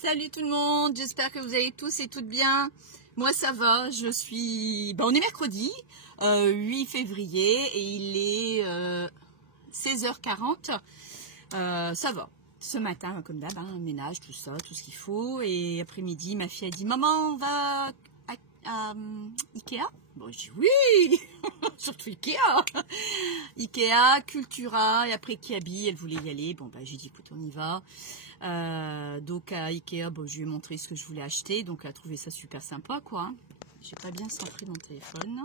Salut tout le monde, j'espère que vous allez tous et toutes bien. Moi ça va, on est mercredi 8 février et il est 16h40. Ça va. Ce matin, comme d'hab, ménage, tout ça, tout ce qu'il faut. Et après-midi, ma fille a dit, maman, on va à Ikea. Bon, je dis oui, surtout Ikea. Ikea, Cultura, et après Kiabi, elle voulait y aller. Bon, bah, j'ai dit, écoute, on y va. Donc à Ikea, bon, je lui ai montré ce que je voulais acheter. Donc elle a trouvé ça super sympa, quoi. J'ai pas bien centré mon téléphone,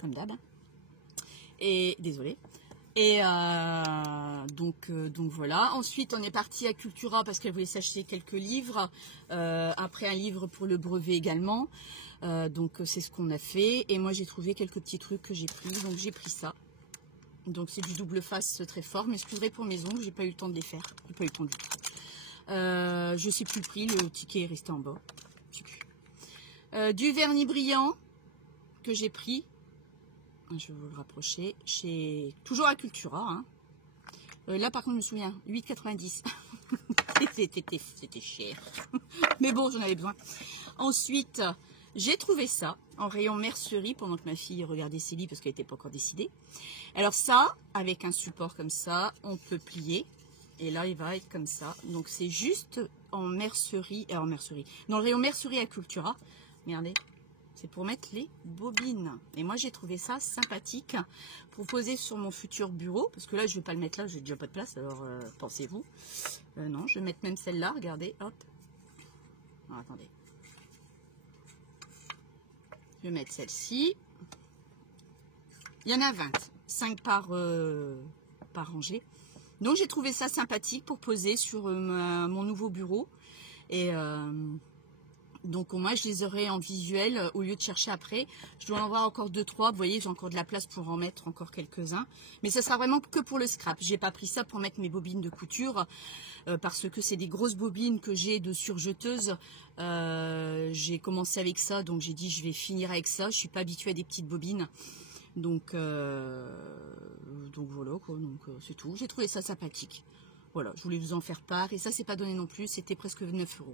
comme d'hab. Et désolée. Et donc voilà. Ensuite, on est parti à Cultura parce qu'elle voulait s'acheter quelques livres. Après, un livre pour le brevet également. Donc, c'est ce qu'on a fait. Et moi, j'ai trouvé quelques petits trucs que j'ai pris. Donc, j'ai pris ça. Donc, c'est du double face très fort. Mais excusez pour mes ongles, j'ai pas eu le temps de les faire. J'ai pas eu le temps du tout. Je sais plus le prix. Le ticket est resté en bas. Je sais plus. Du vernis brillant que j'ai pris. Je vais vous le rapprocher. Toujours à Cultura. Hein. Là, par contre, je me souviens, 8,90. C'était cher. Mais bon, j'en avais besoin. Ensuite, j'ai trouvé ça en rayon mercerie pendant que ma fille regardait ses livres parce qu'elle n'était pas encore décidée. Alors ça, avec un support comme ça, on peut plier. Et là, il va être comme ça. Donc, c'est juste en mercerie. Dans le rayon mercerie à Cultura. Regardez. C'est pour mettre les bobines. Et moi, j'ai trouvé ça sympathique pour poser sur mon futur bureau. Parce que là, je ne vais pas le mettre là, j'ai déjà pas de place. Alors, pensez-vous. Non, je vais mettre même celle-là. Regardez, hop. Alors, attendez. Je vais mettre celle-ci. Il y en a 20. 5 par rangée. Donc, j'ai trouvé ça sympathique pour poser sur mon nouveau bureau. Et... donc au moins je les aurai en visuel au lieu de chercher après. Je dois en avoir encore 2-3. Vous voyez, j'ai encore de la place pour en mettre encore quelques-uns. Mais ça sera vraiment que pour le scrap. J'ai pas pris ça pour mettre mes bobines de couture parce que c'est des grosses bobines que j'ai de surjeteuse. J'ai commencé avec ça, donc j'ai dit je vais finir avec ça. Je suis pas habituée à des petites bobines. Donc voilà quoi. Donc c'est tout. J'ai trouvé ça sympathique. Voilà, je voulais vous en faire part. Et ça, c'est pas donné non plus. C'était presque 9 €.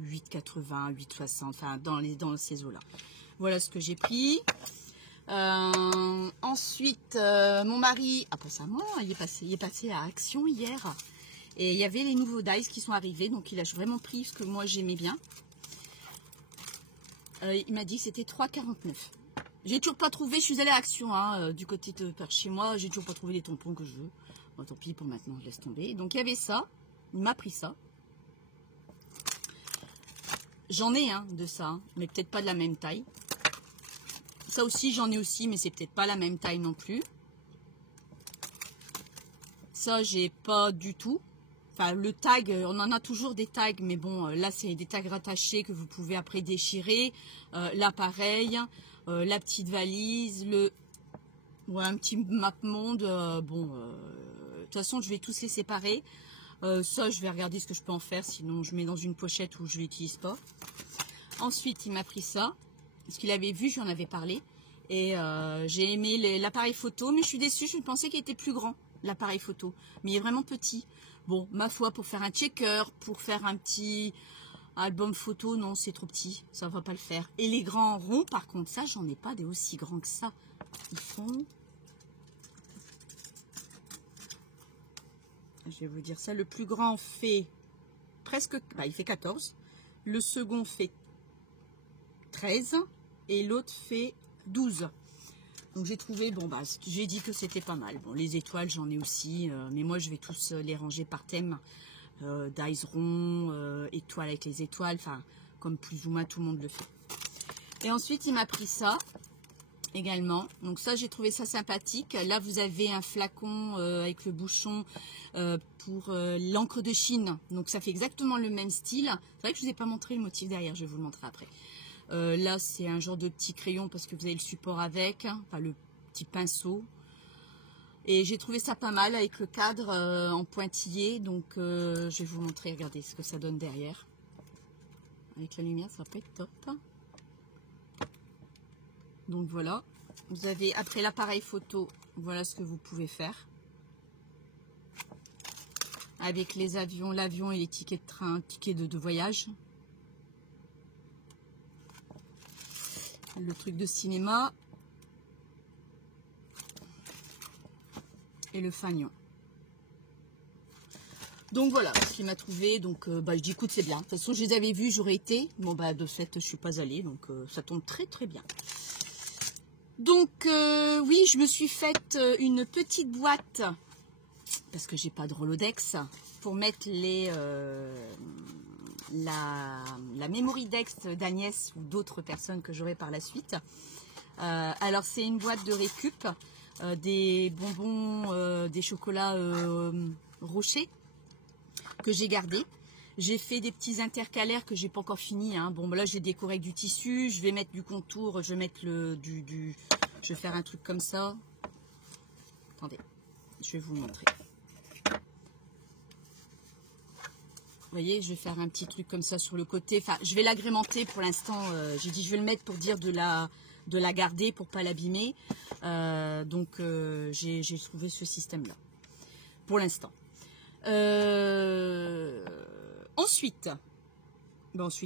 8,80, 8,60, enfin, dans ces eaux-là. Voilà ce que j'ai pris. Ensuite, mon mari, pas ça, moi, il est passé à Action hier. Et il y avait les nouveaux dice qui sont arrivés. Donc, il a vraiment pris ce que moi, j'aimais bien. Il m'a dit que c'était 3,49. J'ai toujours pas trouvé, je suis allée à Action, du côté de par chez moi. J'ai toujours pas trouvé les tampons que je veux. Bon, tant pis pour maintenant, je laisse tomber. Donc il y avait ça, il m'a pris ça. J'en ai de ça, mais peut-être pas de la même taille. Ça aussi, j'en ai aussi, mais c'est peut-être pas la même taille non plus. Ça, j'ai pas du tout. Enfin, le tag, on en a toujours des tags, mais bon, là, c'est des tags rattachés que vous pouvez après déchirer. Là, pareil, la petite valise, un petit map-monde, de toute façon, je vais tous les séparer. Ça, je vais regarder ce que je peux en faire. Sinon, je mets dans une pochette où je ne l'utilise pas. Ensuite, il m'a pris ça. Parce qu'il avait vu, je lui en avais parlé. Et j'ai aimé l'appareil photo. Mais je suis déçue, je pensais qu'il était plus grand, l'appareil photo. Mais il est vraiment petit. Bon, ma foi, pour faire un checker, pour faire un petit album photo, non, c'est trop petit. Ça ne va pas le faire. Et les grands ronds, par contre, ça, j'en ai pas des aussi grands que ça. Ils font... Je vais vous dire ça. Le plus grand fait presque... il fait 14. Le second fait 13. Et l'autre fait 12. Donc j'ai trouvé... j'ai dit que c'était pas mal. Bon, les étoiles, j'en ai aussi. Mais moi, je vais tous les ranger par thème. Dice rond, étoiles avec les étoiles. Enfin, comme plus ou moins tout le monde le fait. Et ensuite, il m'a pris ça. Également, donc ça j'ai trouvé ça sympathique. Là vous avez un flacon avec le bouchon pour l'encre de Chine, donc ça fait exactement le même style. C'est vrai que je vous ai pas montré le motif derrière, je vais vous le montrer après. Là c'est un genre de petit crayon parce que vous avez le support avec, enfin le petit pinceau. Et j'ai trouvé ça pas mal avec le cadre en pointillé, donc je vais vous montrer, regardez ce que ça donne derrière. Avec la lumière ça peut être top. Donc voilà, vous avez après l'appareil photo, voilà ce que vous pouvez faire. avec les avions, l'avion et les tickets de train, tickets de voyage. Le truc de cinéma. Et le fanion. Donc voilà ce qu'il m'a trouvé. Donc je dis écoute, c'est bien. De toute façon, je les avais vus, j'aurais été. Bon bah de fait, je suis pas allée. Donc ça tombe très très bien. Donc oui, je me suis faite une petite boîte. Parce que j'ai pas de Rolodex. Pour mettre la memory Dex d'Agnès ou d'autres personnes que j'aurai par la suite. Alors c'est une boîte de récup. Des bonbons, des chocolats Rocher que j'ai gardés. J'ai fait des petits intercalaires que j'ai pas encore fini. Hein. Bon, là j'ai décoré avec du tissu. Je vais mettre du contour. Je vais mettre je vais faire un truc comme ça. Attendez, je vais vous montrer. Vous voyez, je vais faire un petit truc comme ça sur le côté. Enfin, je vais l'agrémenter pour l'instant. J'ai dit je vais le mettre pour dire de la garder pour pas l'abîmer. Donc j'ai trouvé ce système là pour l'instant. Ensuite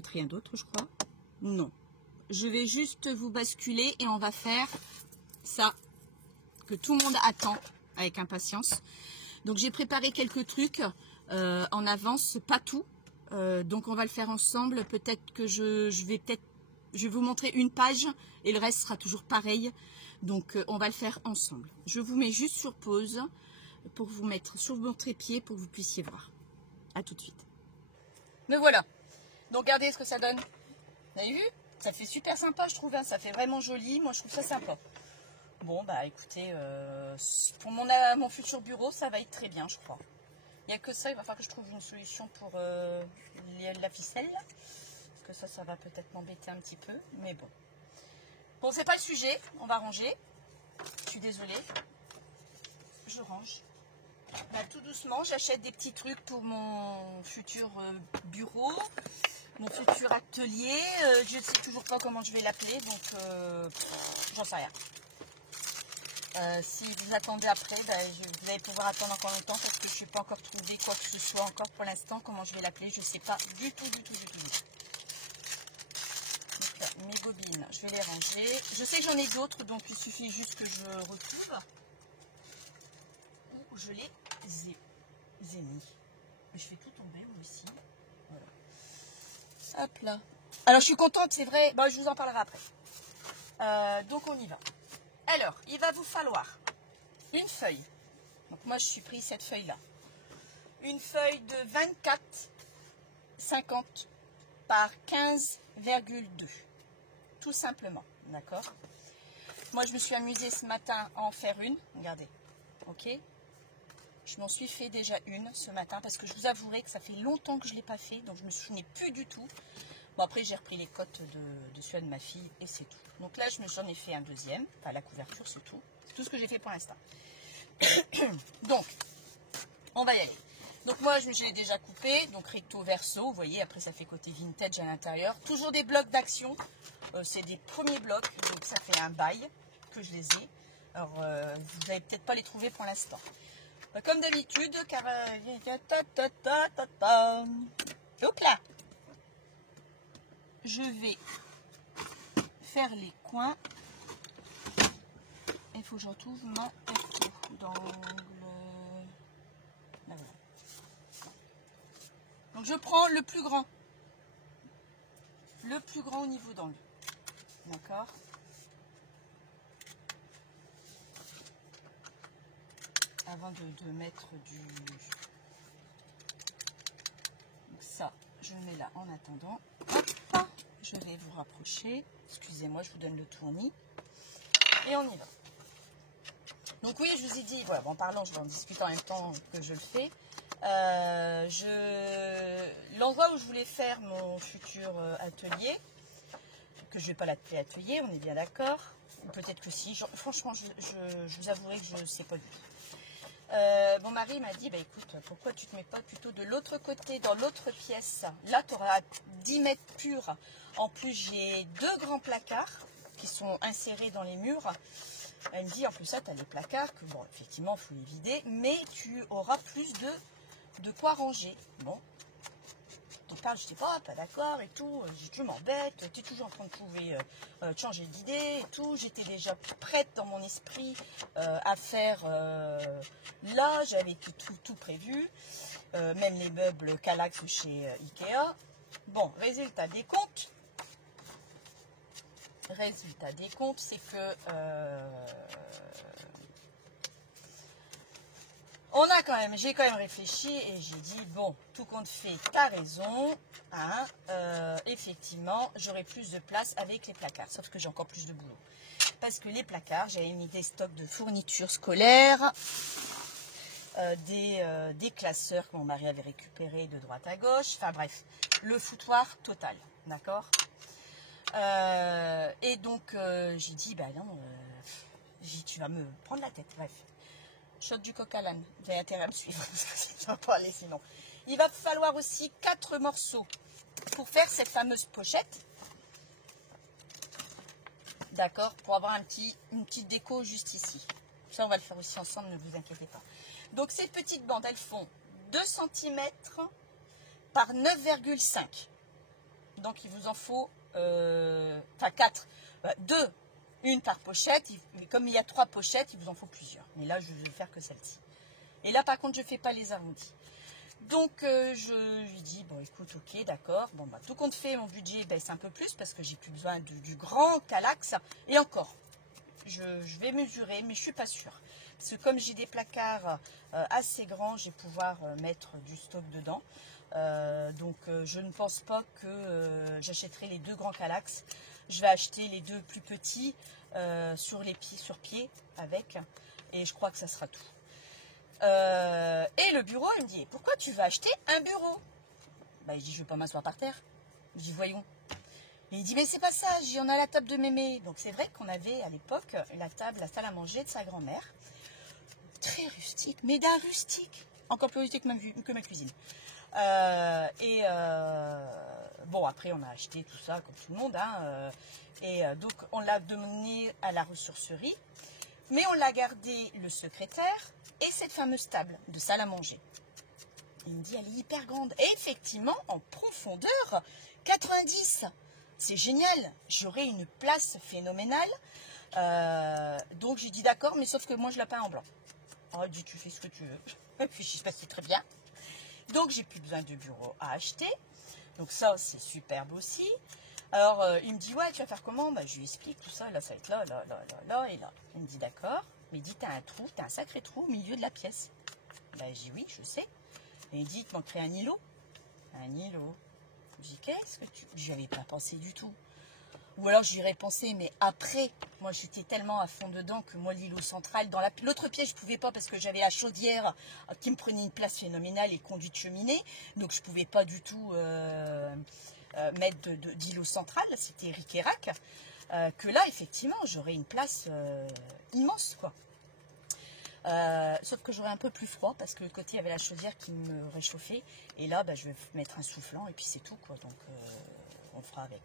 rien d'autre je crois. Non, je vais juste vous basculer et on va faire ça que tout le monde attend avec impatience. Donc j'ai préparé quelques trucs en avance, pas tout. Donc on va le faire ensemble. Peut-être que je vais vous montrer une page et le reste sera toujours pareil. Donc on va le faire ensemble. Je vous mets juste sur pause pour vous mettre sur mon trépied pour que vous puissiez voir. A tout de suite. Me voilà. Donc regardez ce que ça donne. Vous avez vu? Ça fait super sympa je trouve. Hein. Ça fait vraiment joli. Moi je trouve ça sympa. Bon bah écoutez, pour mon futur bureau ça va être très bien je crois. Il n'y a que ça, il va falloir que je trouve une solution pour la ficelle. Parce que ça va peut-être m'embêter un petit peu. Mais bon. Bon, c'est pas le sujet. On va ranger. Je suis désolée. Je range. Là, tout doucement, j'achète des petits trucs pour mon futur bureau. Mon futur atelier. Je ne sais toujours pas comment je vais l'appeler. Donc, j'en sais rien. Si vous attendez après, vous allez pouvoir attendre encore longtemps parce que je ne suis pas encore trouvé quoi que ce soit encore pour l'instant. Comment je vais l'appeler, je ne sais pas du tout. Donc là, mes bobines, je vais les ranger. Je sais que j'en ai d'autres, donc il suffit juste que je retrouve où je les ai mis. Je fais tout tomber moi aussi. Voilà. Hop là. Alors je suis contente, c'est vrai. Bon, je vous en parlerai après. Donc on y va. Alors, il va vous falloir une feuille. Donc moi, je suis pris cette feuille-là. Une feuille de 24,50 par 15,2. Tout simplement, d'accord? Moi, je me suis amusée ce matin à en faire une. Regardez, ok? Je m'en suis fait déjà une ce matin parce que je vous avouerai que ça fait longtemps que je ne l'ai pas fait. Donc, je me souvenais plus du tout. Bon, après, j'ai repris les cotes de celui de ma fille et c'est tout. Donc là, j'en ai fait un deuxième. Enfin, la couverture, c'est tout. C'est tout ce que j'ai fait pour l'instant. Donc, on va y aller. Donc moi, je l'ai déjà coupé. Donc recto verso, vous voyez. Après, ça fait côté vintage à l'intérieur. Toujours des blocs d'action. C'est des premiers blocs. Donc ça fait un bail que je les ai. Alors, vous n'allez peut-être pas les trouver pour l'instant. Comme d'habitude, car... Donc là, je vais faire les coins. Il faut que je retrouve mon dans le... Là, voilà. Donc je prends le plus grand. Le plus grand au niveau d'angle. D'accord? Avant de mettre du... Donc ça, je le mets là en attendant. Hop, je vais vous rapprocher. Excusez-moi, je vous donne le tournis. Et on y va. Donc oui, je vous ai dit, voilà, en parlant, je vais en discuter en même temps que je le fais. L'endroit où je voulais faire mon futur atelier, que je ne vais pas l'appeler atelier, on est bien d'accord. Ou peut-être que si. Franchement, je vous avouerai que je ne sais pas du tout. Mon mari m'a dit, bah, écoute, pourquoi tu ne te mets pas plutôt de l'autre côté, dans l'autre pièce? Là, tu auras 10 mètres purs. En plus, j'ai 2 grands placards qui sont insérés dans les murs. Elle me dit, en plus ça, tu as des placards que, bon, effectivement, il faut les vider, mais tu auras plus de de quoi ranger. Bon, on parle, je sais pas d'accord et tout, je m'embête, tu es toujours en train de trouver, de changer d'idée et tout. J'étais déjà prête dans mon esprit à faire, là, j'avais tout prévu, même les meubles Kallax chez Ikea. Bon, résultat des comptes, c'est que j'ai quand même réfléchi et j'ai dit, bon, tout compte fait, t'as raison, hein, effectivement, j'aurai plus de place avec les placards, sauf que j'ai encore plus de boulot. Parce que les placards, j'avais mis des stocks de fournitures scolaires, des classeurs que mon mari avait récupérés de droite à gauche, enfin bref, le foutoir total, d'accord. Et donc, j'ai dit, bah non, tu vas me prendre la tête, bref. Shot du coq à l'âne, vous avez intérêt à me suivre, parce que ça ne va pas aller sinon. Il va falloir aussi 4 morceaux pour faire cette fameuse pochette. D'accord, pour avoir une petite déco juste ici. Ça, on va le faire aussi ensemble, ne vous inquiétez pas. Donc, ces petites bandes, elles font 2 cm par 9,5. Donc, il vous en faut, enfin 4, 2. Une par pochette, mais comme il y a 3 pochettes, il vous en faut plusieurs. Mais là, je vais faire que celle-ci. Et là, par contre, je ne fais pas les arrondis. Donc, je lui dis, bon, écoute, ok, d'accord. Bon, bah, tout compte fait, mon budget baisse un peu plus parce que j'ai plus besoin du grand Kallax. Et encore, je vais mesurer, mais je ne suis pas sûre. Parce que comme j'ai des placards assez grands, je vais pouvoir mettre du stock dedans. Donc, je ne pense pas que j'achèterai les 2 grands Kallax. Je vais acheter les 2 plus petits sur pied avec. Et je crois que ça sera tout. Et le bureau, il me dit, pourquoi tu vas acheter un bureau? Bah, je dis, je ne vais pas m'asseoir par terre. Je dis, voyons. Et il dit, mais c'est pas ça, on a la table de mémé. Donc c'est vrai qu'on avait à l'époque la salle à manger de sa grand-mère. Très rustique, mais d'un rustique. Encore plus rustique que ma cuisine. Bon, après on a acheté tout ça comme tout le monde. Hein, donc on l'a donné à la ressourcerie. Mais on l'a gardé le secrétaire et cette fameuse table de salle à manger. Il me dit, elle est hyper grande. Et effectivement, en profondeur, 90. C'est génial. J'aurai une place phénoménale. Donc j'ai dit d'accord, mais sauf que moi je la peins en blanc. Oh, il dit, tu fais ce que tu veux. Et puis je passe très bien. Donc j'ai plus besoin de bureau à acheter. Donc ça, c'est superbe aussi. Alors, il me dit, ouais, tu vas faire comment? Bah, je lui explique tout ça, là, ça va être là, là, là, là, là, et là. Il me dit, d'accord, mais il dit, t'as un sacré trou au milieu de la pièce. Bah, je dis, oui, je sais. Et il dit, il te manquerait un îlot. Un îlot. Je dis, qu'est-ce que tu... J'y avais pas pensé du tout. Ou alors, j'y aurais pensé, mais après, moi, j'étais tellement à fond dedans que moi, l'îlot central, dans l'autre pièce, je pouvais pas parce que j'avais la chaudière qui me prenait une place phénoménale et conduit de cheminée. Donc, je pouvais pas du tout... mettre d'îlot central, c'était Ric et Rac, que là, effectivement, j'aurais une place immense, quoi. Sauf que j'aurais un peu plus froid, parce que le côté, il y avait la chaudière qui me réchauffait, et là, bah, je vais mettre un soufflant, et puis c'est tout, quoi, donc on fera avec.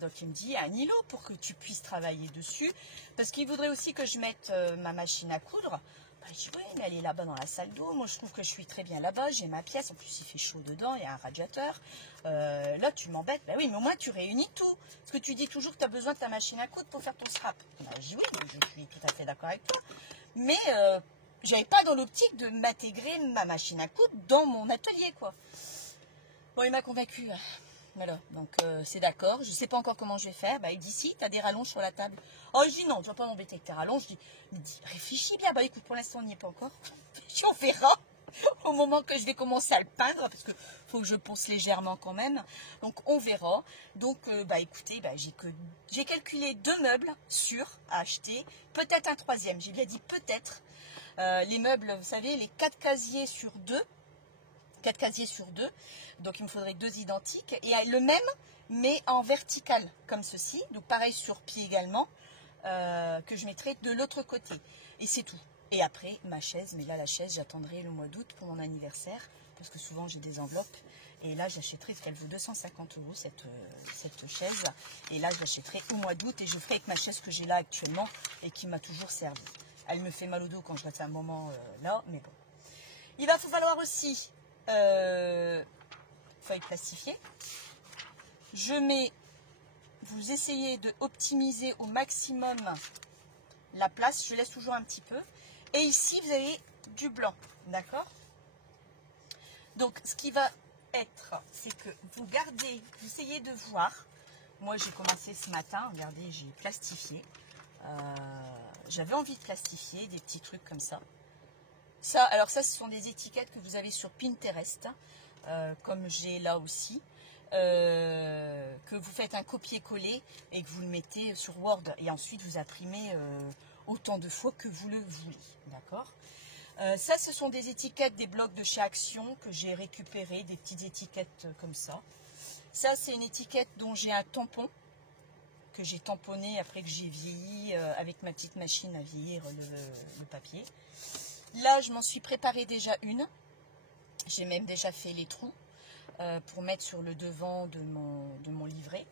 Donc, il me dit, un îlot pour que tu puisses travailler dessus, parce qu'il voudrait aussi que je mette ma machine à coudre. Je dis, oui, mais elle est là-bas dans la salle d'eau. Moi, je trouve que je suis très bien là-bas. J'ai ma pièce. En plus, il fait chaud dedans. Il y a un radiateur. Là, tu m'embêtes. Ben oui, mais au moins, tu réunis tout. Parce que tu dis toujours que tu as besoin de ta machine à coudre pour faire ton scrap. Je dis, oui, je suis tout à fait d'accord avec toi. Mais je n'avais pas dans l'optique de m'intégrer ma machine à coudre dans mon atelier, quoi. Bon, il m'a convaincu. Voilà, donc c'est d'accord. Je ne sais pas encore comment je vais faire. Bah, il dit, si, tu as des rallonges sur la table. Oh, je dis, non, je ne vais pas m'embêter avec tes rallonges. Il me dit, réfléchis bien. Bah, écoute, pour l'instant, on n'y est pas encore. On verra au moment que je vais commencer à le peindre, parce qu'il faut que je ponce légèrement quand même. Donc, on verra. Donc, bah, écoutez, bah, j'ai calculé 2 meubles sûrs à acheter. Peut-être un 3e. J'ai bien dit peut-être. Les meubles, vous savez, les 4 casiers sur 2. 4 casiers sur 2, donc il me faudrait 2 identiques, et le même, mais en vertical, comme ceci, donc pareil sur pied également, que je mettrai de l'autre côté, et c'est tout. Et après, ma chaise, mais là la chaise, j'attendrai le mois d'août pour mon anniversaire, parce que souvent j'ai des enveloppes, et là j'achèterai, parce qu'elle vaut 250 € cette chaise, et là je l'achèterai au mois d'août, et je ferai avec ma chaise que j'ai là actuellement, et qui m'a toujours servi. Elle me fait mal au dos quand je reste un moment là, mais bon. Il va falloir aussi feuille plastifiée. Je mets, vous essayez de optimiser au maximum la place. Je laisse toujours un petit peu. Et ici, vous avez du blanc, d'accord? Donc, ce qui va être, c'est que vous gardez, vous essayez de voir. Moi, j'ai commencé ce matin, regardez, j'ai plastifié. J'avais envie de plastifier des petits trucs comme ça. Alors ça, ce sont des étiquettes que vous avez sur Pinterest, comme j'ai là aussi, que vous faites un copier-coller et que vous le mettez sur Word. Et ensuite, vous imprimez autant de fois que vous le voulez, d'accord? Ça, ce sont des étiquettes, des blocs de chez Action que j'ai récupérées, des petites étiquettes comme ça. Ça, c'est une étiquette dont j'ai un tampon, que j'ai tamponné après que j'ai vieilli avec ma petite machine à vieillir le papier. Là, je m'en suis préparé déjà une. J'ai même déjà fait les trous pour mettre sur le devant de mon livret.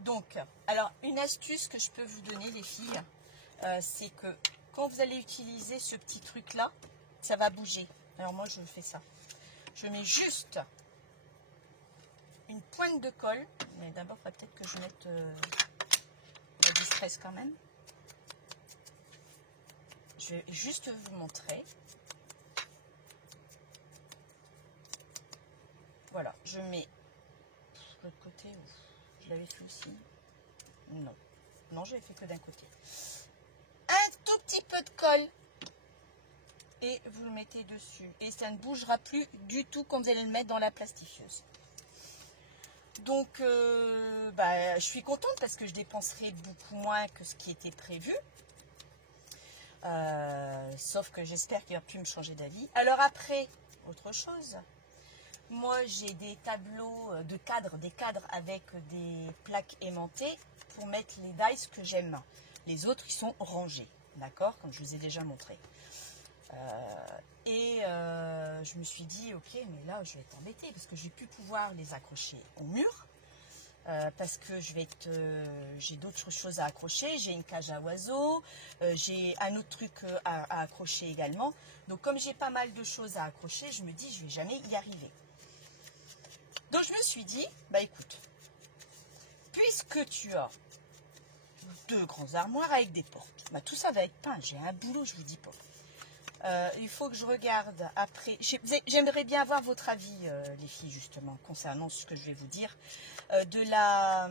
Donc, alors, une astuce que je peux vous donner, les filles, c'est que quand vous allez utiliser ce petit truc-là, ça va bouger. Alors, moi, je fais ça. Je mets juste une pointe de colle. Mais d'abord, il faudrait peut-être que je mette la distress quand même. Je vais juste vous montrer. Voilà, je mets de l'autre côté. Je l'avais fait aussi. Non. Non, je l'ai fait que d'un côté. Un tout petit peu de colle. Et vous le mettez dessus. Et ça ne bougera plus du tout quand vous allez le mettre dans la plastifieuse. Donc, je suis contente parce que je dépenserai beaucoup moins que ce qui était prévu. Sauf que j'espère qu'il va plus me changer d'avis. Alors après, autre chose. Moi, j'ai des tableaux de cadres, des cadres avec des plaques aimantées pour mettre les dies que j'aime. Les autres, ils sont rangés, d'accord, comme je vous ai déjà montré. Je me suis dit, ok, mais là, je vais être embêtée parce que je vais plus pouvoir les accrocher au mur. Parce que j'ai d'autres choses à accrocher, j'ai une cage à oiseaux, j'ai un autre truc à accrocher également. Donc comme j'ai pas mal de choses à accrocher, je me dis je vais jamais y arriver. Donc je me suis dit, bah écoute, puisque tu as 2 grands armoires avec des portes, bah tout ça va être peint, j'ai un boulot, je vous dis pas. Il faut que je regarde après. J'aimerais bien avoir votre avis, les filles, justement, concernant ce que je vais vous dire. De la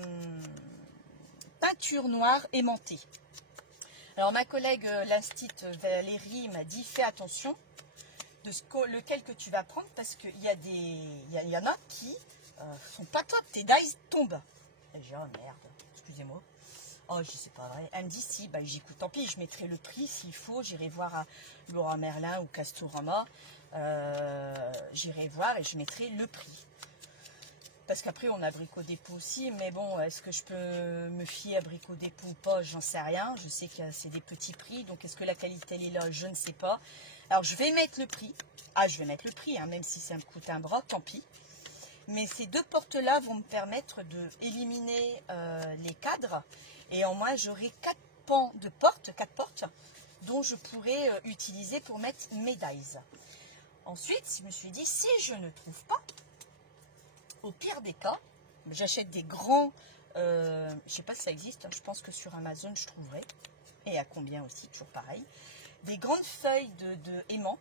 peinture noire aimantée. Alors, ma collègue, l'instit Valérie, m'a dit, fais attention de lequel que tu vas prendre, parce qu'il y en a qui sont pas top. Tes dies tombent. Et j'ai dit, oh merde, excusez-moi. Oh, je sais pas vrai. Elle me dit si, bah j'écoute, tant pis, je mettrai le prix s'il faut. J'irai voir à Laura Merlin ou Castorama. J'irai voir et je mettrai le prix. Parce qu'après, on a Brico Dépôt aussi. Mais bon, est-ce que je peux me fier à Brico Dépôt ou pas? J'en sais rien. Je sais que c'est des petits prix. Donc, est-ce que la qualité elle est là? Je ne sais pas. Alors, je vais mettre le prix. Ah, je vais mettre le prix, hein, même si ça me coûte un bras, tant pis. Mais ces 2 portes-là vont me permettre d'éliminer les cadres. Et en moins, j'aurai 4 pans de portes, 4 portes, dont je pourrai utiliser pour mettre mes dies. Ensuite, je me suis dit, si je ne trouve pas, au pire des cas, j'achète des grands, je ne sais pas si ça existe, hein, je pense que sur Amazon, je trouverai. Et à combien aussi, toujours pareil. Des grandes feuilles de aimant.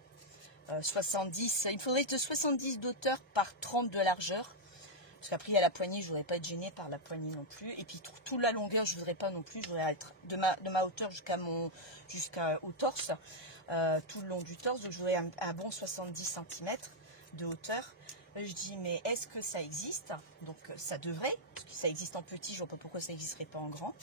70, il me faudrait de 70 d'auteur par 30 de largeur. Parce qu'après, il y a la poignée, je ne voudrais pas être gênée par la poignée non plus. Et puis, toute la longueur, je ne voudrais pas non plus. Je voudrais être de ma hauteur jusqu'au torse, tout le long du torse. Donc, je voudrais un bon 70 cm de hauteur. Je dis, mais est-ce que ça existe? Donc, ça devrait, parce que ça existe en petit, je ne vois pas pourquoi ça n'existerait pas en grand.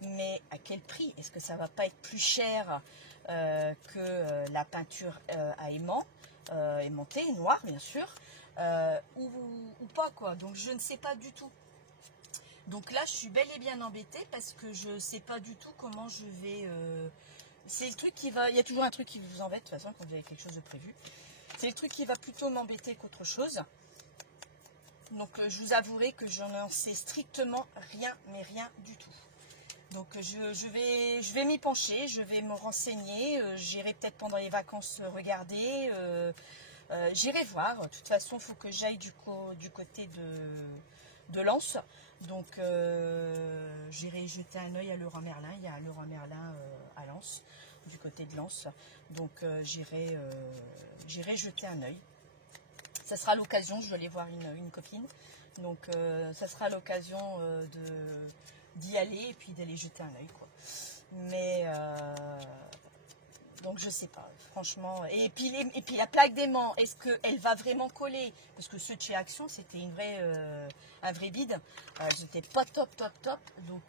Mais à quel prix? Est-ce que ça ne va pas être plus cher que la peinture à aimant, aimantée, noire, bien sûr, ou pas, quoi. Donc, je ne sais pas du tout. Donc là, je suis bel et bien embêtée parce que je ne sais pas du tout comment je vais... c'est le truc qui va... Il y a toujours un truc qui vous embête, de toute façon, quand vous avez quelque chose de prévu. C'est le truc qui va plutôt m'embêter qu'autre chose. Donc, je vous avouerai que je n'en sais strictement rien, mais rien du tout. Donc je vais m'y pencher, je vais me renseigner, j'irai peut-être pendant les vacances regarder, j'irai voir. De toute façon, il faut que j'aille du côté de Lens. Donc j'irai jeter un œil à Leroy Merlin. Il y a un Leroy Merlin à Lens, du côté de Lens. Donc j'irai jeter un œil. Ça sera l'occasion, je dois aller voir une copine. Donc ça sera l'occasion d'y aller et puis d'aller jeter un œil, quoi. Mais donc je sais pas, franchement. Et puis la plaque d'aimant, est-ce qu'elle va vraiment coller? Parce que ceux de chez Action, c'était un vrai bide. Ils étaient pas top. Donc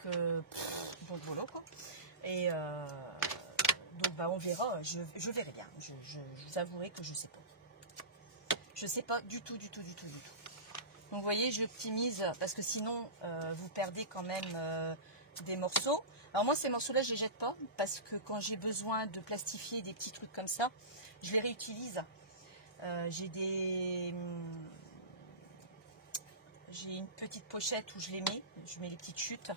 voilà, quoi. Et donc bah, on verra, je verrai bien. Je vous avouerai que je sais pas. Je sais pas du tout. Donc vous voyez, j'optimise parce que sinon vous perdez quand même des morceaux. Alors moi ces morceaux-là je les jette pas parce que quand j'ai besoin de plastifier des petits trucs comme ça, je les réutilise. J'ai une petite pochette où je les mets, je mets les petites chutes.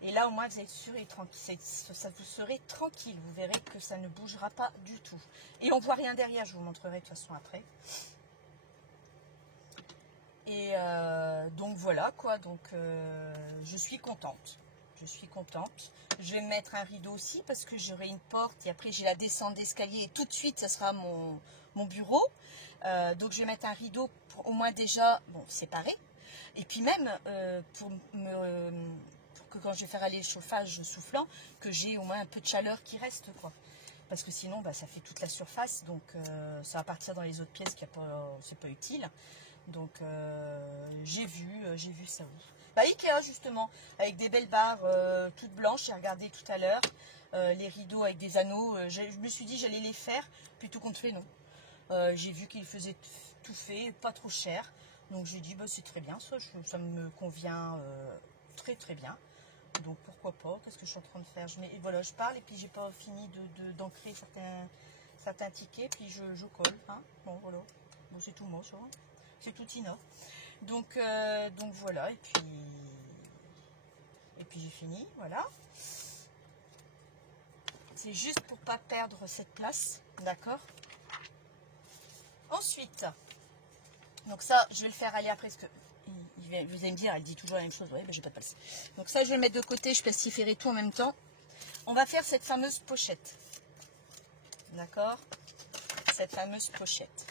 Et là au moins vous êtes sûr et tranquille, ça vous serez tranquille, vous verrez que ça ne bougera pas du tout. Et on voit rien derrière, je vous montrerai de toute façon après. Et donc voilà quoi, donc je suis contente. Je vais mettre un rideau aussi parce que j'aurai une porte et après j'ai la descente d'escalier et tout de suite ça sera mon bureau. Donc je vais mettre un rideau pour au moins déjà séparer. Et puis même pour que quand je vais faire aller le chauffage soufflant, que j'ai au moins un peu de chaleur qui reste, quoi. Parce que sinon bah, ça fait toute la surface, donc ça va partir dans les autres pièces, c'est pas utile. Donc j'ai vu ça où? Bah Ikea justement, avec des belles barres toutes blanches, j'ai regardé tout à l'heure, les rideaux avec des anneaux, je me suis dit j'allais les faire, puis tout compte fait non. J'ai vu qu'ils faisaient tout fait, pas trop cher, donc j'ai dit bah, c'est très bien ça me convient très bien. Donc pourquoi pas, qu'est-ce que je suis en train de faire? Et voilà, je parle et puis j'ai pas fini d'ancrer certains tickets, puis je colle, hein. Bon voilà, bon, c'est tout moche, hein. C'est tout Tina. Donc voilà, et puis j'ai fini, voilà. C'est juste pour pas perdre cette place, d'accord? Ensuite, donc ça, je vais le faire aller après, parce que vous allez me dire, elle dit toujours la même chose, ouais, mais j'ai pas de place. Donc ça, je vais le mettre de côté, je plastifierai tout en même temps. On va faire cette fameuse pochette, d'accord? Cette fameuse pochette,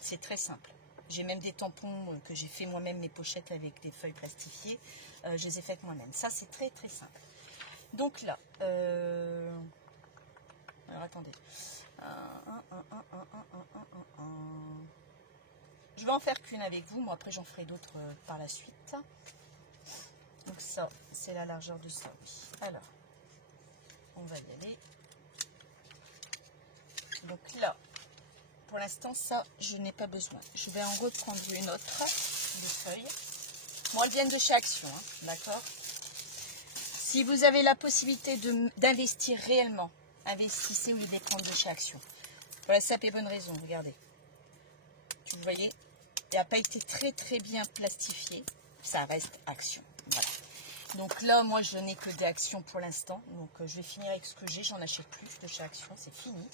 c'est très simple. J'ai même des tampons que j'ai fait moi-même, mes pochettes avec des feuilles plastifiées. Je les ai faites moi-même. Ça, c'est très simple. Donc là, alors attendez. Je vais en faire qu'une avec vous. Moi, après, j'en ferai d'autres par la suite. Donc ça, c'est la largeur de ça, oui. Alors, on va y aller. Donc là, pour l'instant, ça, je n'ai pas besoin. Je vais en reprendre une autre de feuille. Bon, elles viennent de chez Action, hein, d'accord? Si vous avez la possibilité d'investir réellement, investissez au lieu de les prendre de chez Action. Pour la simple et bonne raison, regardez. Vous voyez, il n'a pas été très bien plastifié. Ça reste Action. Voilà. Donc là, moi, je n'ai que des Actions pour l'instant. Donc, je vais finir avec ce que j'ai. J'en achète plus de chez Action. C'est fini.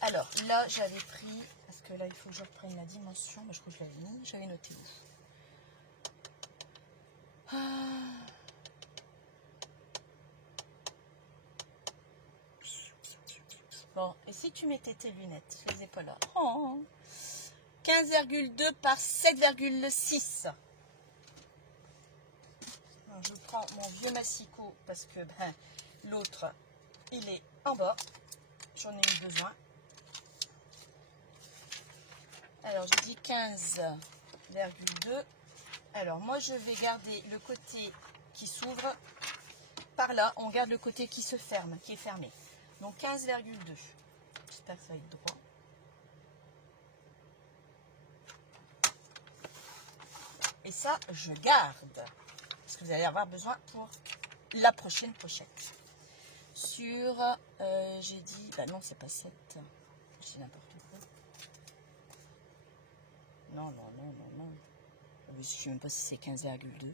Alors, là, j'avais pris... Parce que là, il faut que je reprenne la dimension. Mais je crois que je l'avais mis. J'avais noté où? Bon, et si tu mettais tes lunettes? Je les ai pas là. Oh, 15,2 par 7,6. Je prends mon vieux massicot parce que ben, l'autre, il est en bas. J'en ai eu besoin. Alors, je dis 15,2. Alors, moi, je vais garder le côté qui s'ouvre. Par là, on garde le côté qui se ferme, qui est fermé. Donc, 15,2. J'espère que ça va être droit. Et ça, je garde. Parce que vous allez avoir besoin pour la prochaine pochette. Sur, j'ai dit, bah non, c'est pas 7. C'est n'importe quoi. Non. Je ne sais même pas si c'est 15,2.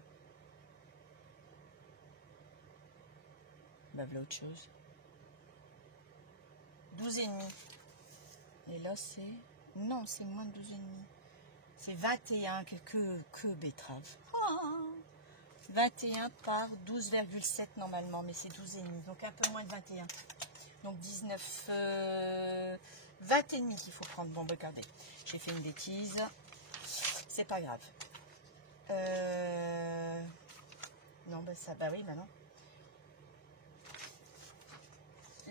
Bah voilà autre chose. 12,5. Et là c'est... Non, c'est moins de 12,5. C'est 21 que betterave. Oh, 21 par 12,7 normalement, mais c'est 12,5. Donc un peu moins de 21. Donc 19... 20,5 qu'il faut prendre. Bon, regardez, j'ai fait une bêtise. C'est pas grave. Non, bah ça, bah oui, maintenant.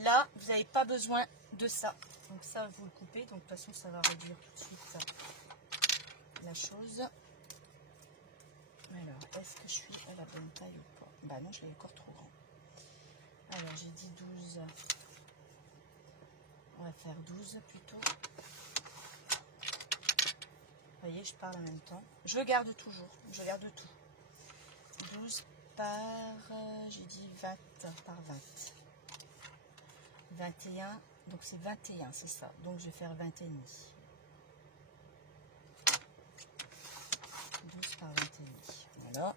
Là, vous n'avez pas besoin de ça. Donc ça, vous le coupez. Donc de toute façon, ça va réduire tout de suite la chose. Alors, est-ce que je suis à la bonne taille ou pas? Bah non, je l'ai encore trop grand. Alors, j'ai dit 12. On va faire 12 plutôt. Vous voyez, je parle en même temps. Je garde toujours. Je garde tout. 12 par... j'ai dit 20 par 20. 21. Donc c'est 21, c'est ça. Donc je vais faire 20 et demi. 12 par 20 et demi. Voilà.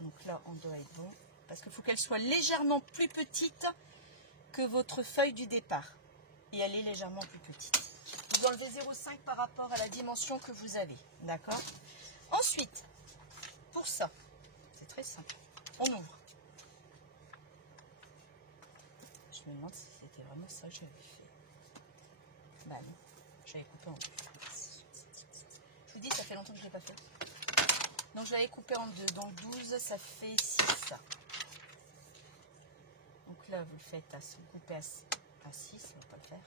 Donc là, on doit être bon. Parce qu'il faut qu'elle soit légèrement plus petite que votre feuille du départ. Et elle est légèrement plus petite. Vous enlevez 0,5 par rapport à la dimension que vous avez. D'accord? Ensuite, pour ça, c'est très simple. On ouvre. Je me demande si c'était vraiment ça que j'avais fait. Bah non, j'avais coupé en deux. Je vous dis, ça fait longtemps que je ne l'ai pas fait. Donc je l'avais coupé en deux. Donc 12, ça fait 6. Donc là, vous le faites vous coupez à 6, on ne va pas le faire.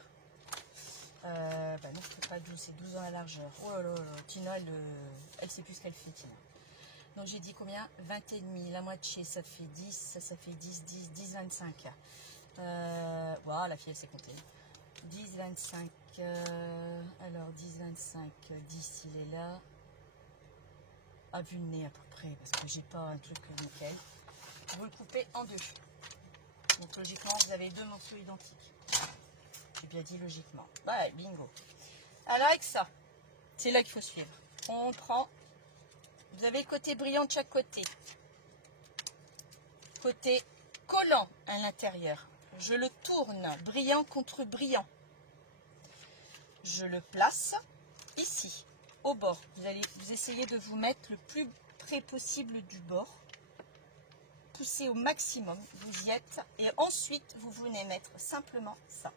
Bah non, c'est pas 12, c'est 12 dans la largeur. Oh là là, Tina, elle sait plus ce qu'elle fait, Tina. Donc j'ai dit combien? 20 et demi, la moitié, ça fait 10, ça fait 10, 10, 10, 25. Wow, la fille, elle sait compter. 10, 25, alors 10, 25, 10, il est là. À vue de nez à peu près, parce que j'ai pas un truc nickel. Vous le coupez en deux. Donc logiquement, vous avez deux morceaux identiques. J'ai bien dit logiquement. Bah, bingo. Alors avec ça, c'est là qu'il faut suivre. On prend, vous avez le côté brillant de chaque côté. Côté collant à l'intérieur. Je le tourne, brillant contre brillant. Je le place ici, au bord. Vous essayez de vous mettre le plus près possible du bord. Poussez au maximum, vous y êtes. Et ensuite, vous venez mettre simplement ça.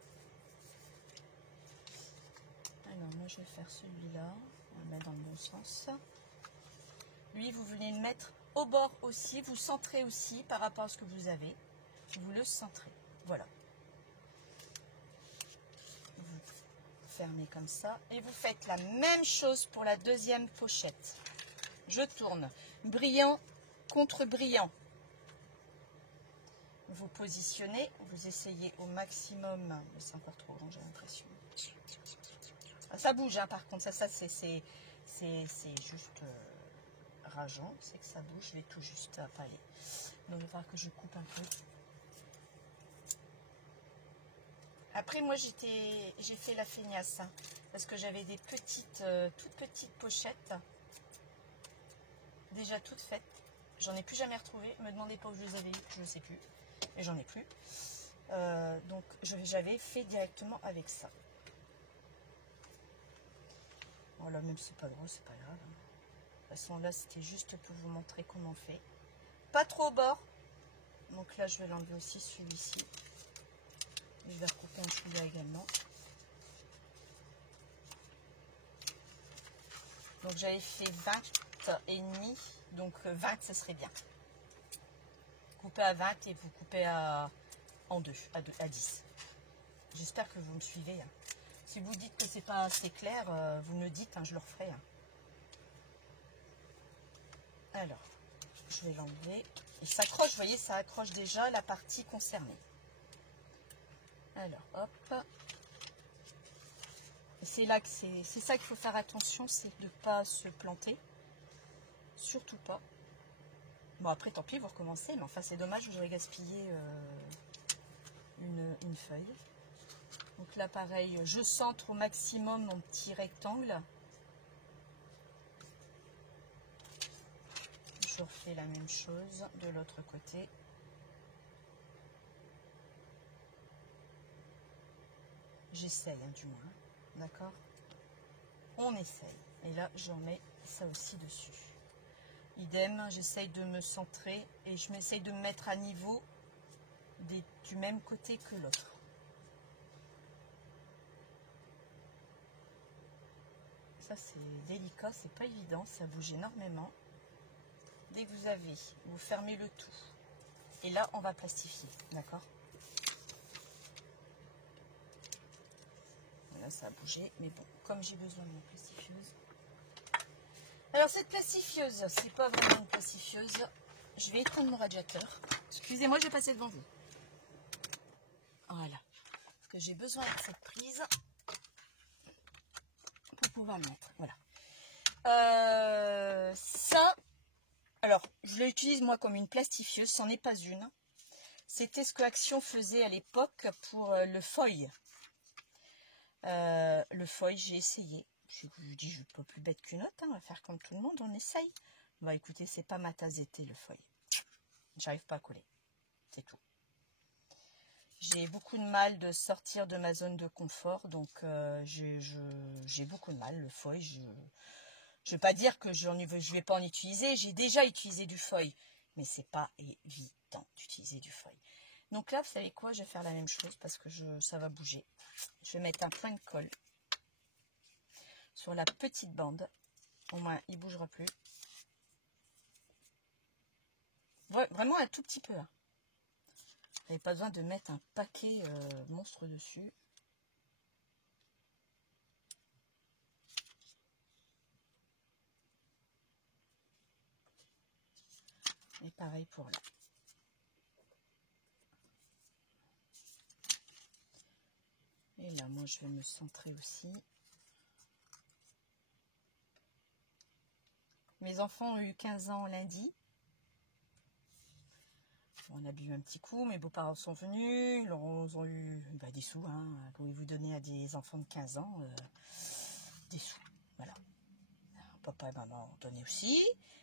Alors, moi, je vais faire celui-là. On va le mettre dans le bon sens. Lui, vous venez le mettre au bord aussi. Vous centrez aussi par rapport à ce que vous avez. Vous le centrez. Voilà. Vous fermez comme ça. Et vous faites la même chose pour la deuxième pochette. Je tourne. Brillant contre brillant. Vous positionnez. Vous essayez au maximum. Mais c'est encore trop grand, j'ai l'impression. Ça bouge, hein, par contre. Ça c'est juste rageant. C'est que ça bouge. Je vais tout juste pas aller. Donc, il va falloir que je coupe un peu. Après, moi, j'ai fait la feignasse. Hein, parce que j'avais des petites, toutes petites pochettes. Déjà toutes faites. J'en ai plus jamais retrouvé. Ne me demandez pas où je les avais eues. Je ne sais plus. Mais j'en ai plus. Donc, j'avais fait directement avec ça. Voilà, même si c'est pas drôle, c'est pas grave. De toute façon, là, c'était juste pour vous montrer comment on fait. Pas trop au bord. Donc là, je vais l'enlever aussi, celui-ci. Je vais recouper un celui-là également. Donc, j'avais fait 20 et demi. Donc, 20, ça serait bien. Coupez à 20 et vous coupez en deux, à 10. J'espère que vous me suivez. Hein. Si vous dites que c'est pas assez clair, vous me le dites, hein, je le referai. Hein. Alors, je vais l'enlever. Il s'accroche, vous voyez, ça accroche déjà la partie concernée. Alors, hop. C'est là que c'est ça qu'il faut faire attention, c'est de ne pas se planter. Surtout pas. Bon, après, tant pis, vous recommencez, mais enfin, c'est dommage, j'aurais gaspillé une feuille. Donc là, pareil, je centre au maximum mon petit rectangle. Je refais la même chose de l'autre côté. j'essaye du moins, d'accord? On essaye. Et là, j'en mets ça aussi dessus. Idem, j'essaye de me centrer et je m'essaye de me mettre à niveau du même côté que l'autre. Ça, c'est délicat, c'est pas évident, ça bouge énormément. Dès que vous fermez le tout. Et là, on va plastifier, d'accord? Là, ça a bougé, mais bon, comme j'ai besoin de ma plastifieuse. Alors, cette plastifieuse, c'est pas vraiment une plastifieuse. Je vais éteindre mon radiateur. Excusez-moi, je vais passer devant vous. Voilà. Parce que j'ai besoin de cette prise pour pouvoir le mettre. Voilà. Ça, alors, je l'utilise moi comme une plastifieuse, c'en est pas une. C'était ce que Action faisait à l'époque pour le foil. Le foil, j'ai essayé. Je vous dis, je ne suis pas plus bête qu'une autre, hein, on va faire comme tout le monde, on essaye. Bah écoutez, c'est pas ma tasse d'été le foil. J'arrive pas à coller. C'est tout. J'ai beaucoup de mal de sortir de ma zone de confort, donc j'ai beaucoup de mal. Le foil, je ne vais pas dire que je vais pas en utiliser. J'ai déjà utilisé du foil, mais c'est pas évident d'utiliser du foil. Donc là, vous savez quoi? Je vais faire la même chose parce que ça va bouger. Je vais mettre un point de colle sur la petite bande. Au moins, il ne bougera plus. Vraiment un tout petit peu. Hein. Vous n'avez pas besoin de mettre un paquet monstre dessus. Et pareil pour là. Et là, moi, je vais me centrer aussi. Mes enfants ont eu 15 ans lundi. On a bu un petit coup, mes beaux-parents sont venus, ils ont eu des sous, hein, pouvez-vous donner à des enfants de 15 ans des sous, voilà. Papa et maman ont donné aussi.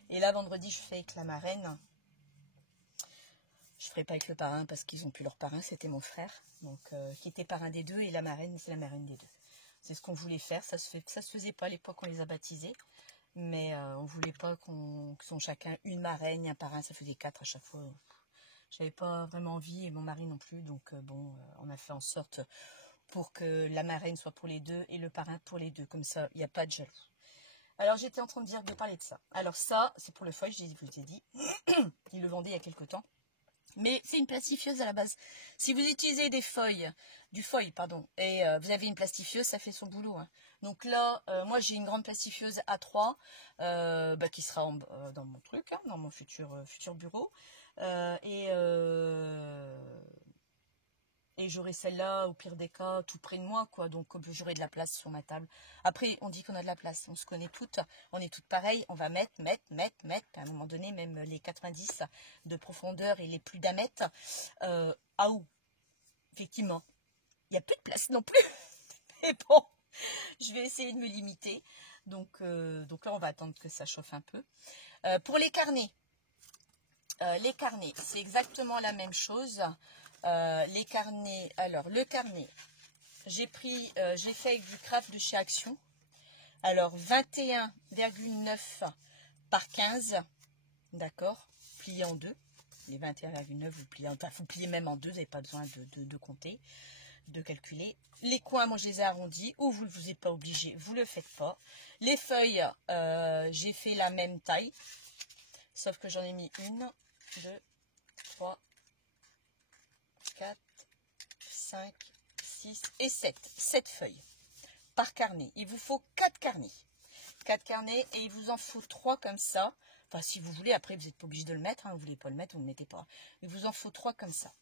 Et là, vendredi, je fais avec la marraine. Je ne ferai pas avec le parrain parce qu'ils n'ont plus leur parrain, c'était mon frère, donc qui était parrain des deux, et la marraine, c'est la marraine des deux. C'est ce qu'on voulait faire, ça se faisait pas à l'époque, on les a baptisés, mais on voulait pas qu'ils sont chacun une marraine, un parrain, ça faisait 4 à chaque fois. J'avais pas vraiment envie et mon mari non plus, donc bon, on a fait en sorte pour que la marraine soit pour les deux et le parrain pour les deux, comme ça, il n'y a pas de jaloux. Alors, j'étais en train de parler de ça. Alors ça, c'est pour le foil, je vous ai dit, il le vendait il y a quelques temps. Mais c'est une plastifieuse à la base. Si vous utilisez du foil, et vous avez une plastifieuse, ça fait son boulot. Hein. Donc là, moi j'ai une grande plastifieuse A3 qui sera dans mon truc, hein, dans mon futur bureau. Et j'aurai celle-là, au pire des cas, tout près de moi, quoi. Donc, j'aurai de la place sur ma table. Après, on dit qu'on a de la place. On se connaît toutes. On est toutes pareilles. On va mettre. À un moment donné, même les 90 de profondeur et les plus d'1 mètre. Ah ou, effectivement, il n'y a plus de place non plus. Mais bon, je vais essayer de me limiter. Donc là, on va attendre que ça chauffe un peu. Pour les carnets, c'est exactement la même chose. Les carnets, alors le carnet, j'ai fait avec du craft de chez Action. Alors 21,9 par 15, d'accord, plié en deux. Les 21,9 vous pliez même en deux, vous n'avez pas besoin de compter, de calculer. Les coins, moi je les ai arrondis, ou vous n'êtes pas obligé, vous ne le faites pas. Les feuilles, j'ai fait la même taille, sauf que j'en ai mis 1, 2, 3, 4, 5, 6 et 7. 7 feuilles par carnet. Il vous faut 4 carnets. 4 carnets et il vous en faut 3 comme ça. Enfin, si vous voulez, après, vous n'êtes pas obligé de le mettre. Hein, vous ne voulez pas le mettre, vous ne le mettez pas. Il vous en faut 3 comme ça.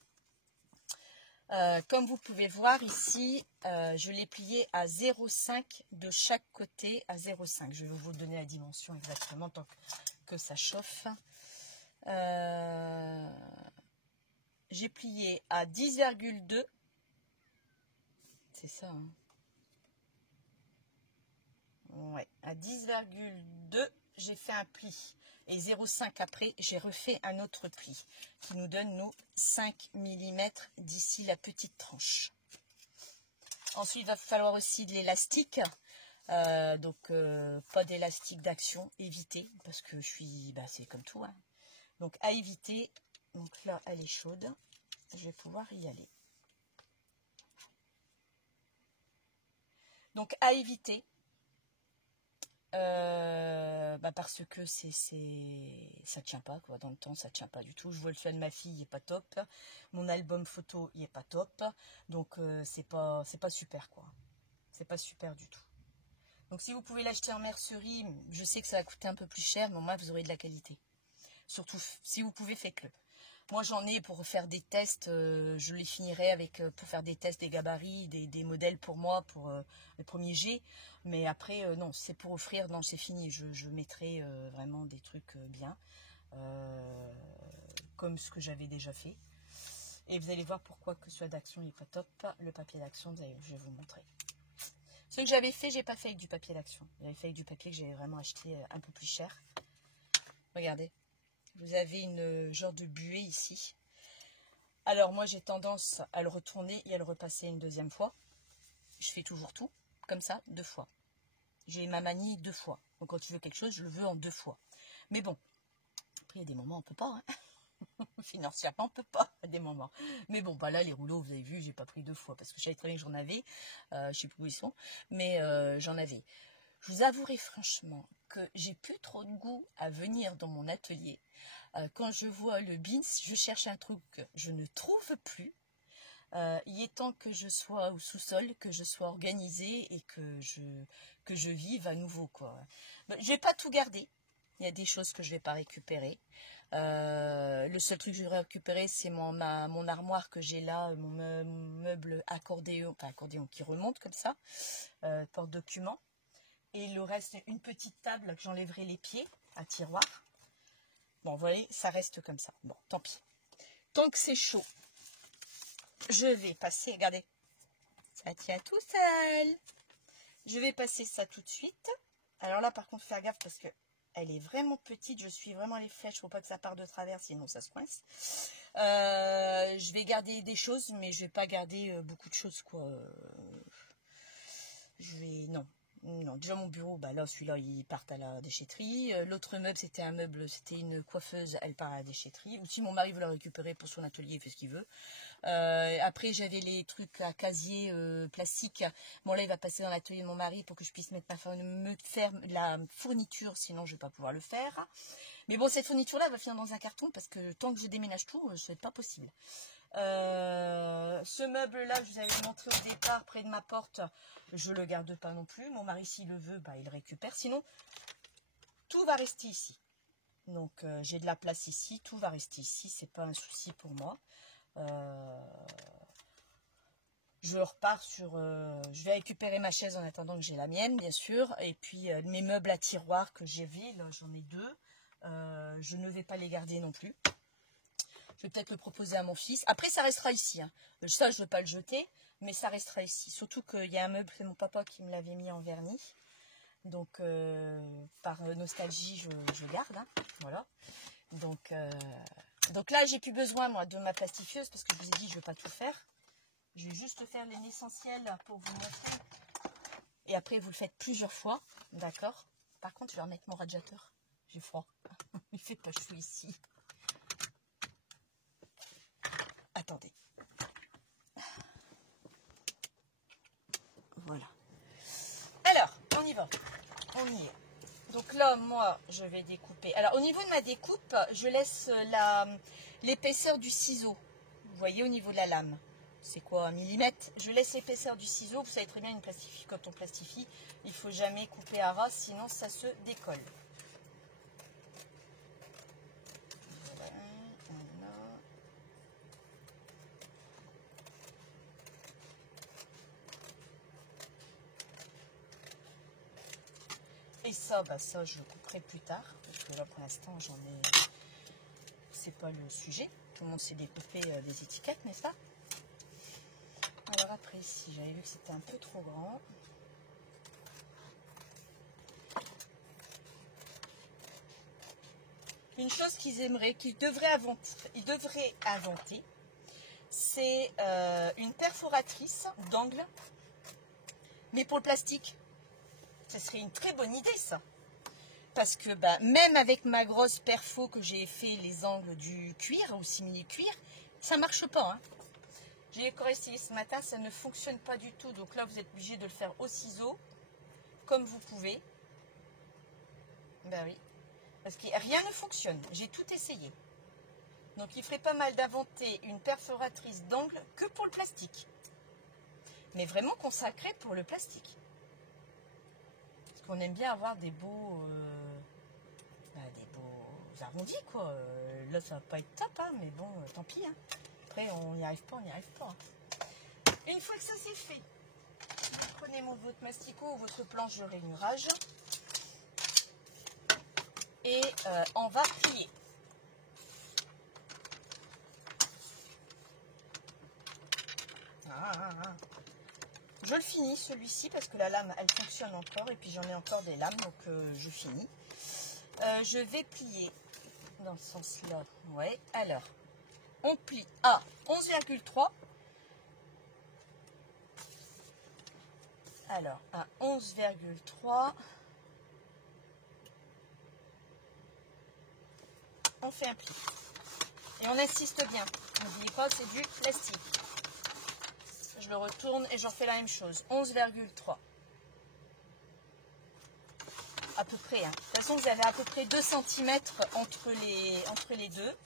Comme vous pouvez voir ici, je l'ai plié à 0,5 de chaque côté, à 0,5. Je vais vous donner la dimension exactement tant que ça chauffe. J'ai plié à 10,2. C'est ça, hein. Ouais, à 10,2, j'ai fait un pli. Et 0,5 après, j'ai refait un autre pli qui nous donne nos 5 mm d'ici la petite tranche. Ensuite, il va falloir aussi de l'élastique. Donc, pas d'élastique d'action, éviter, parce que je suis, bah, c'est comme tout, hein. Donc, à éviter. Donc là, elle est chaude. Je vais pouvoir y aller. Donc, à éviter. Bah parce que ça tient pas quoi, dans le temps ça tient pas du tout. Je vois le choix de ma fille, il est pas top, mon album photo il est pas top, donc c'est pas super quoi, c'est pas super du tout. Donc si vous pouvez l'acheter en mercerie, je sais que ça va coûter un peu plus cher, mais au moins vous aurez de la qualité. Surtout si vous pouvez, faites-le. Moi j'en ai pour faire des tests, je les finirai avec pour faire des tests des gabarits, des modèles pour moi, pour le premier G. Mais après, non, c'est pour offrir, non c'est fini, je mettrai vraiment des trucs bien, comme ce que j'avais déjà fait. Et vous allez voir pourquoi que celui d'action n'est pas top. Le papier d'action, je vais vous montrer. Ce que j'avais fait, j'ai pas fait avec du papier d'action. J'avais fait avec du papier que j'ai vraiment acheté un peu plus cher. Regardez. Vous avez une genre de buée ici. Alors moi j'ai tendance à le retourner et à le repasser une deuxième fois. Je fais toujours tout comme ça 2 fois. J'ai ma manie 2 fois. Donc quand tu veux quelque chose, je le veux en 2 fois. Mais bon, après il y a des moments on peut pas. Hein. Financièrement on peut pas à des moments. Mais bon, bah là les rouleaux vous avez vu, j'ai pas pris 2 fois parce que j'avais très bien que j'en avais. Je sais plus où ils sont, mais j'en avais. Je vous avouerai franchement que j'ai plus trop de goût à venir dans mon atelier. Quand je vois le bins, je cherche un truc que je ne trouve plus. Il est temps que je sois au sous-sol, que je sois organisée et que je vive à nouveau, quoi. Je vais pas tout garder. Il y a des choses que je vais pas récupérer. Le seul truc que je vais récupérer, c'est mon armoire que j'ai là, mon meuble accordéon, enfin accordéon qui remonte comme ça, porte-document. Et le reste, une petite table que j'enlèverai les pieds à tiroir. Bon, vous voyez, ça reste comme ça. Bon, tant pis. Tant que c'est chaud, je vais passer, regardez, ça tient tout seul. Je vais passer ça tout de suite. Alors là, par contre, faire gaffe parce que elle est vraiment petite. Je suis vraiment les flèches, faut pas que ça parte de travers, sinon ça se coince. Je vais garder des choses, mais je vais pas garder beaucoup de choses, quoi. Non. Non, déjà mon bureau, bah là celui-là il part à la déchetterie. L'autre meuble c'était c'était une coiffeuse, elle part à la déchetterie. Ou si mon mari veut la récupérer pour son atelier, il fait ce qu'il veut. Après j'avais les trucs à casier plastique. Bon là il va passer dans l'atelier de mon mari pour que je puisse mettre me faire la fourniture, sinon je vais pas pouvoir le faire. Mais bon, cette fourniture là va finir dans un carton parce que tant que je déménage tout, c'est pas possible. Ce meuble là, je vous avais montré au départ près de ma porte, je le garde pas non plus. Mon mari s'il le veut, bah il le récupère. Sinon tout va rester ici. Donc j'ai de la place ici, tout va rester ici, c'est pas un souci pour moi. Je repars sur, je vais récupérer ma chaise en attendant que j'ai la mienne, bien sûr, et puis mes meubles à tiroir que j'ai vus, j'en ai 2. Je ne vais pas les garder non plus. Je vais peut-être le proposer à mon fils. Après, ça restera ici. Hein. Ça, je ne veux pas le jeter, mais ça restera ici. Surtout qu'il y a un meuble, c'est mon papa qui me l'avait mis en vernis. Donc, par nostalgie, je garde. Hein. Voilà. Donc là, j'ai plus besoin, moi, de ma plastifieuse parce que je vous ai dit, je ne vais pas tout faire. Je vais juste faire l'essentiel pour vous montrer. Et après, vous le faites plusieurs fois. D'accord? Par contre, je vais remettre mon radiateur. J'ai froid. Il fait pas chaud ici. Attendez. Voilà. Alors, on y va. On y est. Donc là, moi, je vais découper. Alors, au niveau de ma découpe, je laisse l'épaisseur du ciseau. Vous voyez, au niveau de la lame. C'est quoi, 1 millimètre? Je laisse l'épaisseur du ciseau. Vous savez très bien, quand on plastifie, il ne faut jamais couper à ras, sinon ça se décolle. Et ça, bah ça, je le couperai plus tard. Parce que là, pour l'instant, j'en ai... C'est pas le sujet. Tout le monde sait découper des étiquettes, n'est-ce pas? Alors après, ici, j'avais vu que c'était un peu trop grand. Une chose qu'ils devraient inventer, c'est une perforatrice d'angle Mais pour le plastique, ce serait une très bonne idée ça. Parce que bah, même avec ma grosse perfo que j'ai fait les angles du cuir ou simili-cuir, ça marche pas. Hein. J'ai essayé ce matin, ça ne fonctionne pas du tout. Donc là, vous êtes obligé de le faire au ciseau, comme vous pouvez. Ben oui, parce que rien ne fonctionne. J'ai tout essayé. Donc il ferait pas mal d'inventer une perforatrice d'angle que pour le plastique. Mais vraiment consacrée pour le plastique. Parce qu'on aime bien avoir des beaux arrondis, quoi. Là, ça va pas être top, hein, mais bon, tant pis. Hein. Après, on n'y arrive pas, on n'y arrive pas. Hein. Une fois que ça c'est fait, prenez votre masticot ou votre planche de rainurage et on va plier. Je le finis celui-ci parce que la lame elle fonctionne encore et puis j'en ai encore des lames donc je finis. Je vais plier dans ce sens là. Ouais, alors on plie à 11,3. Alors à 11,3 on fait un pli et on insiste bien. N'oubliez pas, c'est du plastique. Je le retourne et j'en fais la même chose. 11,3. À peu près. Hein. De toute façon, vous avez à peu près 2 cm entre les deux.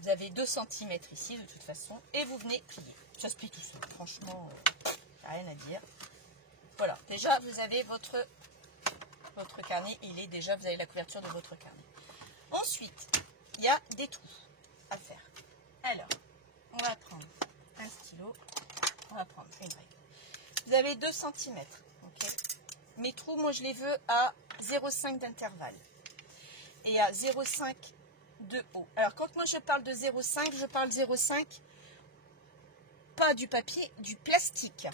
Vous avez 2 cm ici, de toute façon. Et vous venez plier. Ça se plie tout seul. Franchement, il n'y a rien à dire. Voilà. Déjà, vous avez votre carnet. Vous avez la couverture de votre carnet. Ensuite, il y a des trous à faire. Alors, on va prendre un stylo, on va prendre une règle. Vous avez 2 cm. Okay. Mes trous, moi je les veux à 0,5 d'intervalle et à 0,5 de haut. Alors quand moi je parle de 0,5, je parle 0,5, pas du papier, du plastique.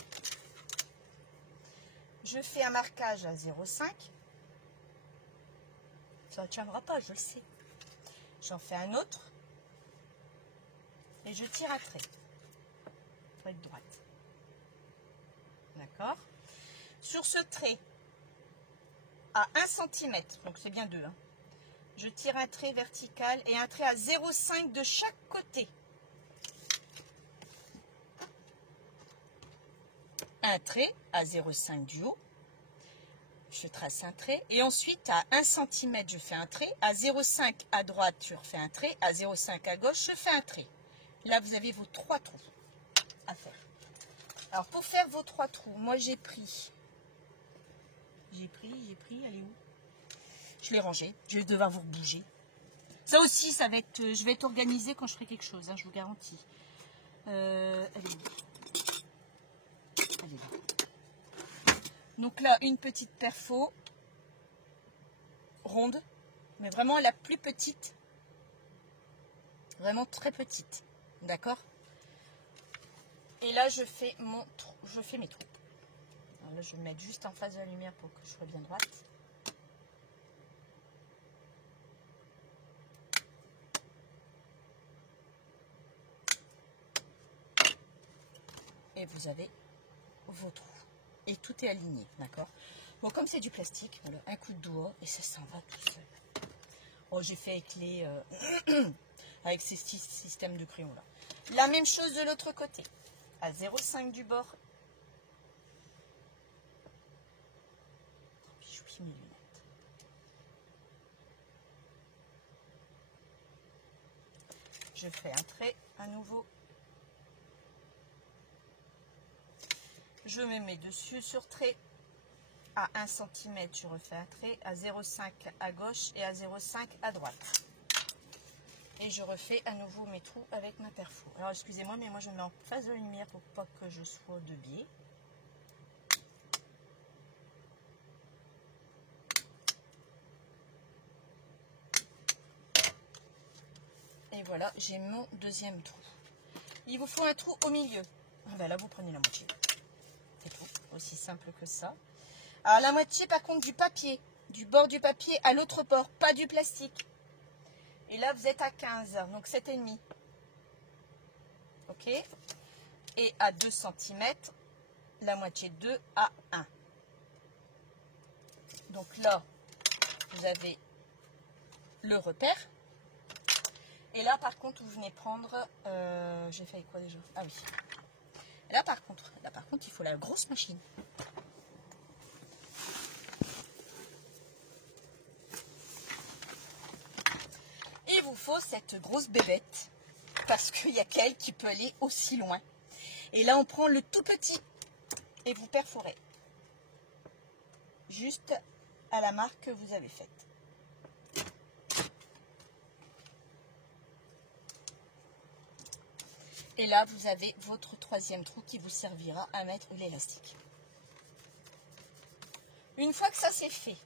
Je fais un marquage à 0,5. Ça ne tiendra pas, je le sais. J'en fais un autre. Et je tire un trait de droite. D'accord. Sur ce trait, à 1 cm, donc c'est bien 2, hein, je tire un trait vertical et un trait à 0,5 de chaque côté. Un trait à 0,5 du haut. Je trace un trait. Et ensuite, à 1 cm, je fais un trait. À 0,5 à droite, je refais un trait. À 0,5 à gauche, je fais un trait. Là, vous avez vos 3 trous à faire. Alors, pour faire vos 3 trous, moi, j'ai pris, elle est où? Je l'ai rangé. Je vais devoir vous bouger. Ça aussi, ça va être, je vais être organisée quand je ferai quelque chose, hein, je vous garantis. Elle est où? Elle est là. Donc là, une petite perfo ronde, mais vraiment la plus petite. Vraiment très petite. D'accord? Et là, je fais mes trous. Alors là, je vais me mettre juste en face de la lumière pour que je sois bien droite. Et vous avez vos trous. Et tout est aligné, d'accord? Bon, comme c'est du plastique, voilà, un coup de doigt et ça s'en va tout seul. Oh, j'ai fait avec les... avec ces systèmes de crayons là. La même chose de l'autre côté. À 0,5 du bord. J'oublie mes lunettes. Je fais un trait à nouveau. Je me mets dessus sur trait. À 1 cm, je refais un trait. À 0,5 à gauche et à 0,5 à droite. Et je refais à nouveau mes trous avec ma perfo. Alors excusez-moi, mais moi je me mets en face de la lumière pour pas que je sois de biais. Et voilà, j'ai mon deuxième trou. Il vous faut un trou au milieu. Ah ben là, vous prenez la moitié. C'est tout, aussi simple que ça. Alors la moitié par contre du papier, du bord du papier à l'autre bord, pas du plastique. Et là, vous êtes à 15, donc 7,5. Ok. et à 2 cm, la moitié de 2 à 1. Donc là, vous avez le repère. Et là, par contre, vous venez prendre... j'ai fait quoi déjà? Ah oui. Là, par contre, il faut la grosse machine. Il vous faut cette grosse bébête parce qu'il n'y a qu'elle qui peut aller aussi loin. Et là, on prend le tout petit et vous perforez juste à la marque que vous avez faite. Et là, vous avez votre troisième trou qui vous servira à mettre l'élastique. Une fois que ça c'est fait,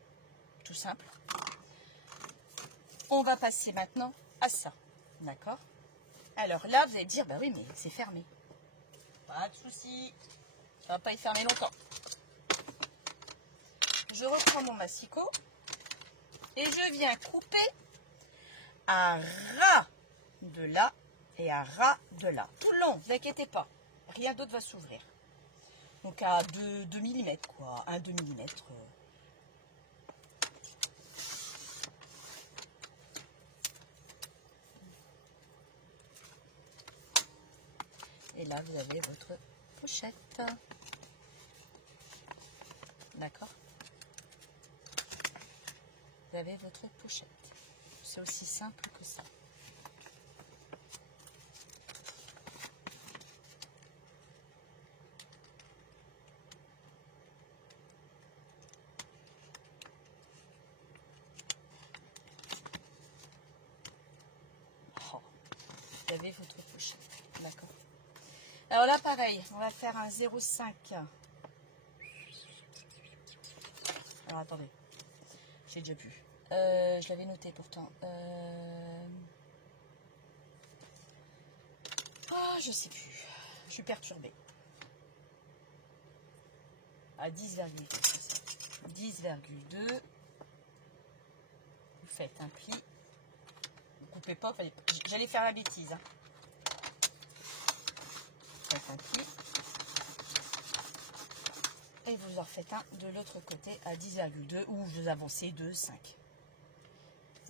tout simple, on va passer maintenant à ça. D'accord? Alors là, vous allez dire, bah oui, mais c'est fermé. Pas de souci, ça va pas être fermé longtemps. Je reprends mon massicot et je viens couper à ras de là et à ras de là. Tout le long, ne vous inquiétez pas, rien d'autre va s'ouvrir. Donc à 2 mm, quoi, 1-2 mm. Et là, vous avez votre pochette. D'accord? Vous avez votre pochette. C'est aussi simple que ça. Oh, vous avez votre pochette. D'accord? Alors là, pareil, on va faire un 0,5. Alors attendez, j'ai déjà vu. Je l'avais noté pourtant. Oh, je sais plus. Je suis perturbée. À 10,2. 10,2. Vous faites un pli. Vous coupez pas. J'allais faire la bêtise. Hein. Vous faites un pli. Et vous en refaites un de l'autre côté à 10,2 ou vous avancez de 5.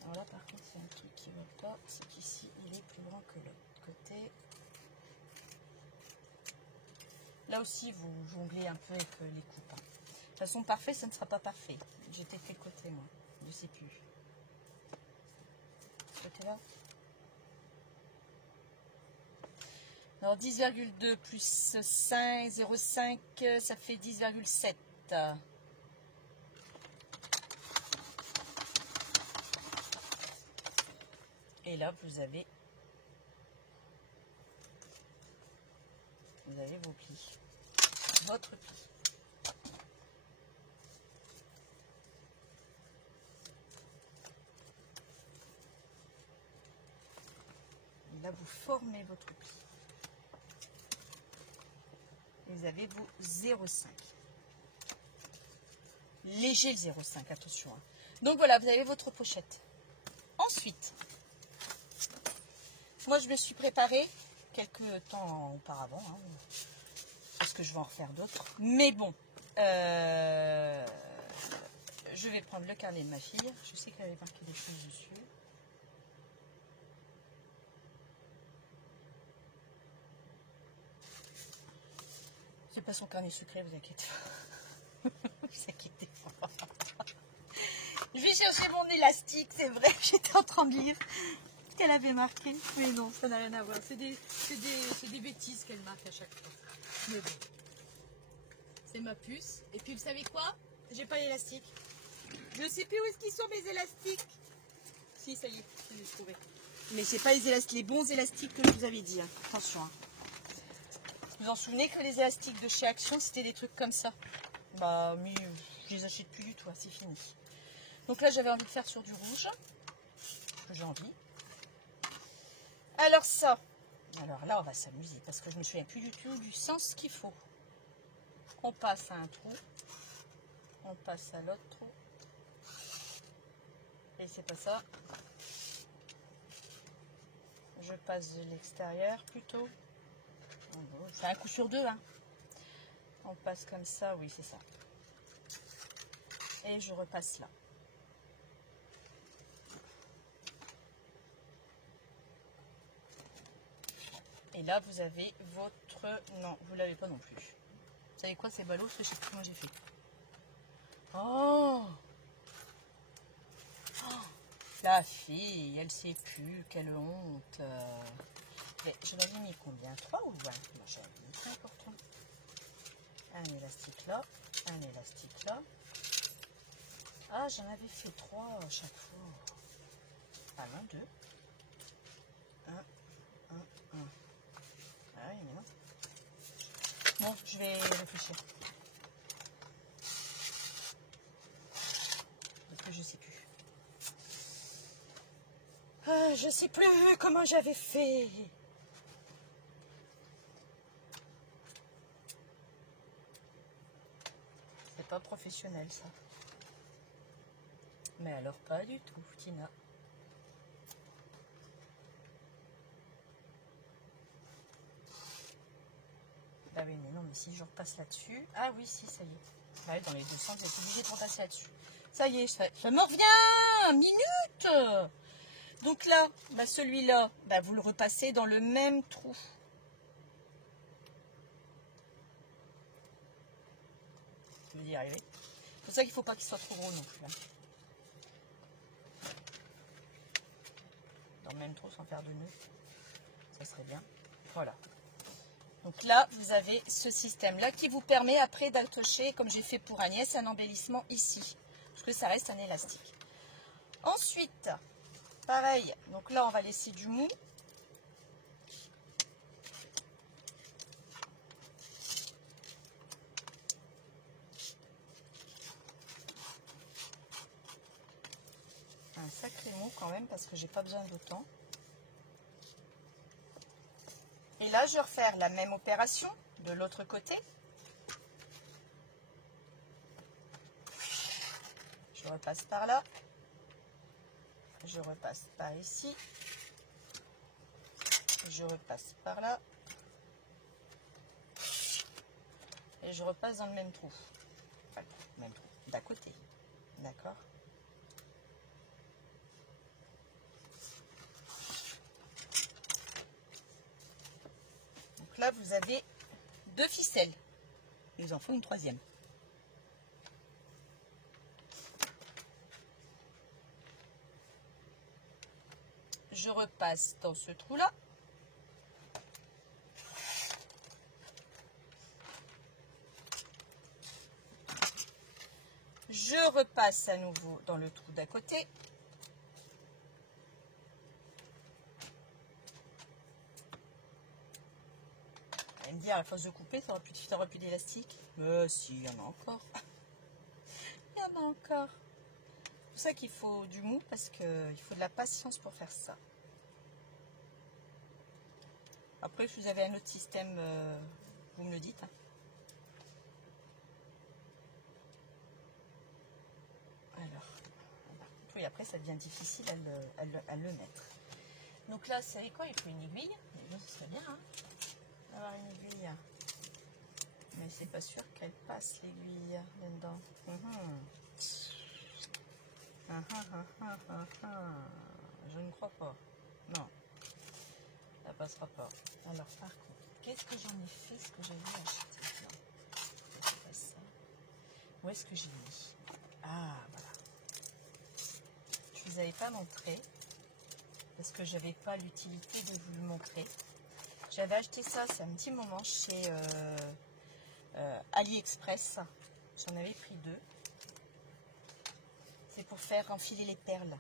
Alors là, par contre, c'est un truc qui ne va pas. C'est qu'ici, il est plus grand que l'autre côté. Là aussi, vous jonglez un peu avec les coupes. De toute façon, parfait, ça ne sera pas parfait. J'étais de quel côté, moi? Je ne sais plus. Ce côté-là. Alors, 10,2 plus 5, 0,5, ça fait 10,7. Et là, vous avez vos plis. Votre pli. Et là, vous formez votre pli. Et vous avez vos 0,5. Léger le 0,5, attention. Hein. Donc voilà, vous avez votre pochette. Ensuite, moi je me suis préparée quelques temps auparavant, hein, parce que je vais en refaire d'autres. Mais bon, je vais prendre le carnet de ma fille. Je sais qu'elle avait marqué des choses dessus. C'est pas son carnet secret, vous inquiétez pas. Vous inquiétez pas. Je vais chercher mon élastique, c'est vrai, j'étais en train de lire ce qu'elle avait marqué. Mais non, ça n'a rien à voir. C'est des bêtises qu'elle marque à chaque fois. Mais bon. C'est ma puce. Et puis vous savez quoi? J'ai pas l'élastique. Je ne sais plus où est-ce qu'ils sont mes élastiques. Si, ça y est, je les ai trouvés. Mais c'est pas les bons élastiques que je vous avais dit. Hein. Attention. Hein. Vous vous en souvenez que les élastiques de chez Action, c'était des trucs comme ça? Bah, mais je les achète plus du tout, hein, c'est fini. Donc là, j'avais envie de faire sur du rouge. Que j'ai envie. Alors ça. Alors là, on va s'amuser parce que je me souviens plus du tout du sens qu'il faut. On passe à un trou. On passe à l'autre trou. Et c'est pas ça. Je passe de l'extérieur plutôt. C'est un coup sur deux, hein. On passe comme ça, oui, c'est ça. Et je repasse là. Et là, vous avez votre... Non, vous ne l'avez pas non plus. Vous savez quoi, c'est ballot, parce que je sais plus comment j'ai fait. Oh, la fille, elle sait plus, quelle honte. Mais je l'avais mis combien? 3 ou 20? Moi, j'avais mis 5 pour 3. Un élastique là, un élastique là. Ah, j'en avais fait 3 à chaque fois. Ah non, 2. 1, 1, 1. Ah oui, mais non. Bon, je vais réfléchir. Parce que je sais plus. Ah, je sais plus comment j'avais fait. C'est pas professionnel ça. Mais alors pas du tout, Tina. Ah oui, mais non, mais si je repasse là-dessus... Ah oui, si, ça y est. Ouais, dans les deux sens, vous êtes obligé de repasser là-dessus. Ça y est, ça me revient. Minute. Donc là, bah celui-là, bah vous le repassez dans le même trou. Vous y arrivez. C'est pour ça qu'il ne faut pas qu'il soit trop gros non plus. Hein. Dans le même trou sans faire de nœud. Ça serait bien. Voilà. Donc là, vous avez ce système-là qui vous permet après d'attacher, comme j'ai fait pour Agnès, un embellissement ici. Parce que ça reste un élastique. Ensuite, pareil. Donc là, on va laisser du mou. Un sacré mou quand même, parce que j'ai pas besoin d'autant. Et là, je vais refaire la même opération de l'autre côté. Je repasse par là. Je repasse par ici. Je repasse par là. Et je repasse dans le même trou. Enfin, même trou, d'à côté. D'accord ? Donc là, vous avez 2 ficelles. Il en faut une 3e. Je repasse dans ce trou-là. Je repasse à nouveau dans le trou d'à côté. Vous allez me dire, à force de couper, tu n'auras plus d'élastique. Mais si, il y en a encore. Il y en a encore. C'est pour ça qu'il faut du mou, parce qu'il faut de la patience pour faire ça. Après, si vous avez un autre système, vous me le dites. Hein. Alors, oui, après, ça devient difficile à le mettre. Donc là, c'est quoi? Il faut une aiguille. Ce serait bien, hein, d'avoir une aiguille. Mais c'est pas sûr qu'elle passe, l'aiguille, là-dedans. Je ne crois pas. Non, ça passera pas. Alors, par contre, qu'est-ce que j'en ai fait? Ce que j'avais acheté? C'est pas ça. Où est-ce que j'ai mis? Ah, voilà. Je vous avais pas montré parce que j'avais pas l'utilité de vous le montrer. J'avais acheté ça, c'est un petit moment chez AliExpress. J'en avais pris 2. C'est pour faire enfiler les perles.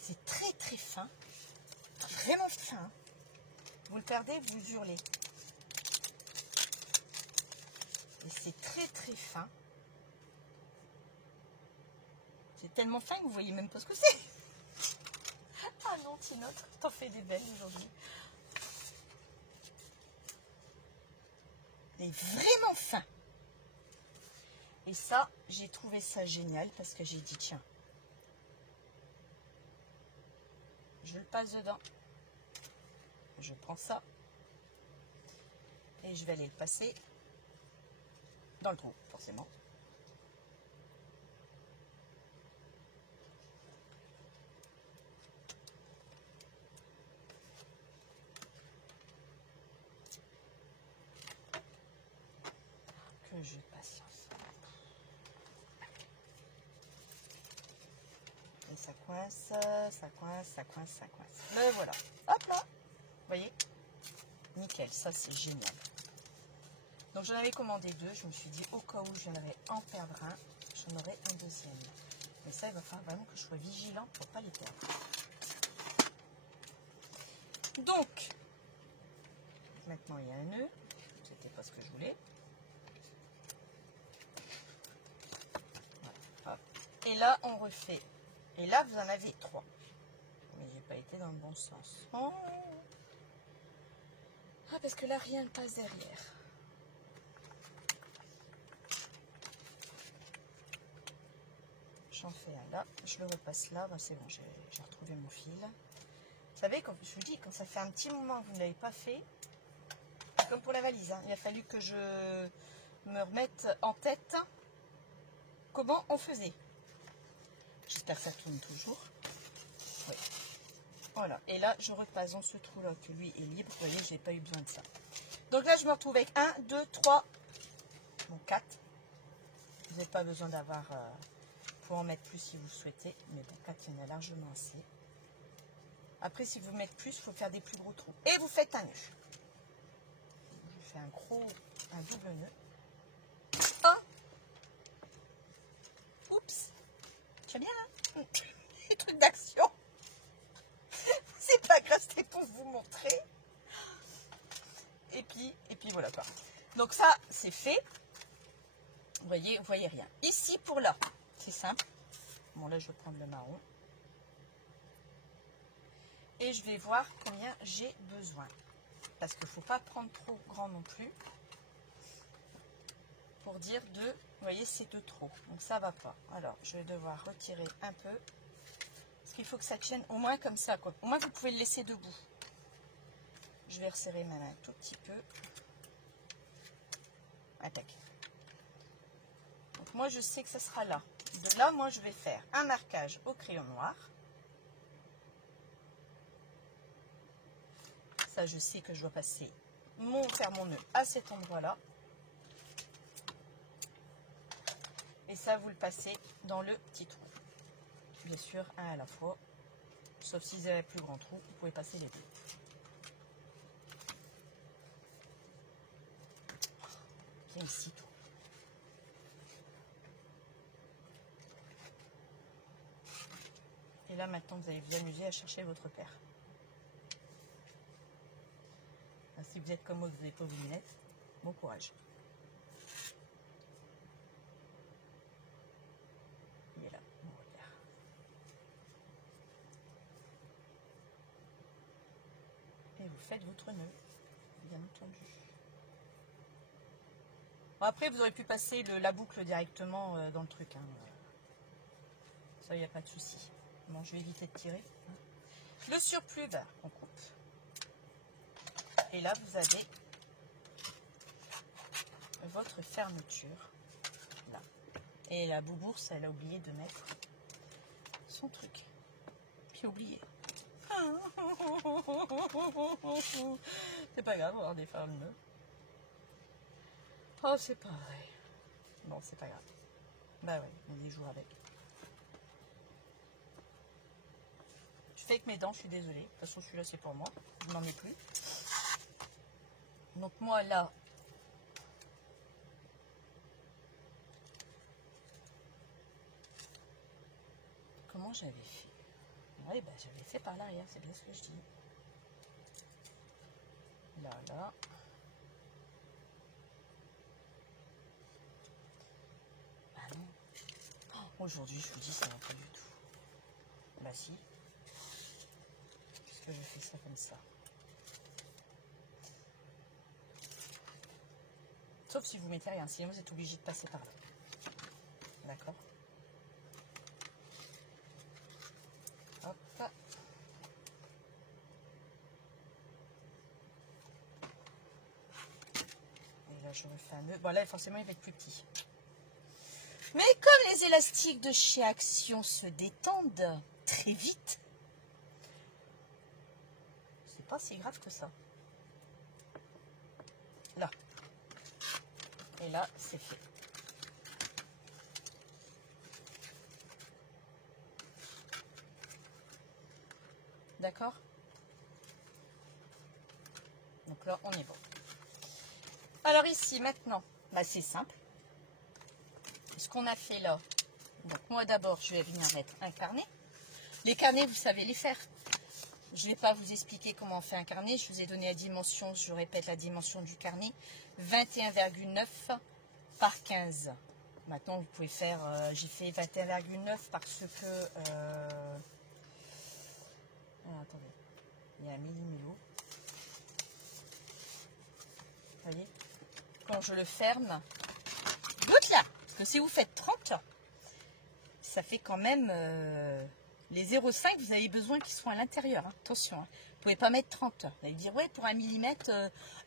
C'est très très fin. Vraiment fin. Vous le perdez, vous hurlez. Et c'est très très fin. C'est tellement fin que vous voyez même pas ce que c'est. Ah non, Tinotre, t'en fais des belles aujourd'hui. Il est vraiment fin. Et ça, j'ai trouvé ça génial parce que j'ai dit, tiens, je le passe dedans. je prends ça et je vais aller le passer dans le trou, forcément. Que je patience. Et ça coince, ça coince, ça coince, ça coince. Le voilà. Hop là. Vous voyez? Nickel, ça c'est génial. Donc j'en avais commandé 2. Je me suis dit au cas où j'aimerais en perdre un, j'en aurai un deuxième. Mais ça, il va falloir vraiment que je sois vigilant pour ne pas les perdre. Donc, maintenant il y a un nœud. C'était pas ce que je voulais. Voilà, hop. Et là, on refait. Et là, vous en avez 3. Mais j'ai pas été dans le bon sens. Oh. Ah, parce que là, rien ne passe derrière. J'en fais un là. Je le repasse là. Ben, c'est bon, j'ai retrouvé mon fil. Vous savez, quand je vous dis, quand ça fait un petit moment que vous ne l'avez pas fait, comme pour la valise, hein, il a fallu que je me remette en tête comment on faisait. J'espère que ça tourne toujours. Oui. Voilà. Et là, je repasse dans ce trou-là que lui est libre. Vous voyez, j'ai pas eu besoin de ça. Donc là, je me retrouve avec 1, 2, 3, bon 4. Vous n'avez pas besoin d'avoir... pour en mettre plus si vous souhaitez. Mais bon, 4, il y en a largement assez. Après, si vous mettez plus, il faut faire des plus gros trous. Et vous faites un nœud. Je fais un double nœud. Oh! Oups! C'est bien, hein? Les trucs d'action. C'est pas grave, c'était pour vous montrer. Et puis voilà quoi. Donc ça, c'est fait. Vous voyez rien. Ici, pour là, c'est simple. Bon, là, je vais prendre le marron. Et je vais voir combien j'ai besoin. Parce qu'il ne faut pas prendre trop grand non plus. Pour dire de, vous voyez, c'est de trop. Donc ça va pas. Alors, je vais devoir retirer un peu. Parce qu'il faut que ça tienne au moins comme ça, quoi. Au moins, vous pouvez le laisser debout. Je vais resserrer ma main un tout petit peu. Attaque. Donc moi, je sais que ça sera là. De là, moi, je vais faire un marquage au crayon noir. Ça, je sais que je dois passer faire mon nœud à cet endroit-là. Et ça, vous le passez dans le petit trou. Bien sûr, un à la fois. Sauf si vous avez un plus grand trou, vous pouvez passer les deux. Il y a ici tout. Et là, maintenant, vous allez vous amuser à chercher votre paire. Si vous êtes comme moi, vous n'avez pas vos lunettes, bon courage. Il est là, mon repère. Et vous faites votre nœud, bien entendu. Bon, après, vous aurez pu passer la boucle directement dans le truc. Hein. Ça, il n'y a pas de souci. Bon, je vais éviter de tirer. Le surplus, ben, on coupe. Et là, vous avez votre fermeture. Là. Et la boubourse, elle a oublié de mettre son truc. Puis oublié. C'est pas grave, on va avoir des femmes. Oh, c'est pas vrai. Bon, c'est pas grave. Bah ouais, on y joue avec. Je fais avec mes dents, je suis désolée. De toute façon, celui-là, c'est pour moi. Je n'en ai plus. Donc moi, là, comment j'avais fait? Oui, bah, j'avais fait par l'arrière, c'est bien ce que je dis. Là, là. Ah non. Oh, aujourd'hui, je vous dis, ça va pas du tout. Bah si. Puisque je fais ça comme ça. Sauf si vous mettez rien, sinon vous êtes obligé de passer par là. D'accord? Hop. je refais un nœud. Bon là forcément il va être plus petit. Mais comme les élastiques de chez Action se détendent très vite, c'est pas si grave que ça. Là. Et là, c'est fait. D'accord? Donc là, on y va. Alors ici, maintenant, bah, c'est simple. Ce qu'on a fait là, donc moi d'abord, je vais venir mettre un carnet. Les carnets, vous savez les faire. Je ne vais pas vous expliquer comment on fait un carnet. Je vous ai donné la dimension, je répète la dimension du carnet. 21,9 par 15. Maintenant, vous pouvez faire, j'ai fait 21,9 parce que... attendez, il y a un millimètre. Vous voyez, quand je le ferme, goûte là, parce que si vous faites 30, ça fait quand même les 0,5, vous avez besoin qu'ils soient à l'intérieur. Hein. Attention, hein. Vous ne pouvez pas mettre 30. Vous allez dire, ouais, pour 1 millimètre,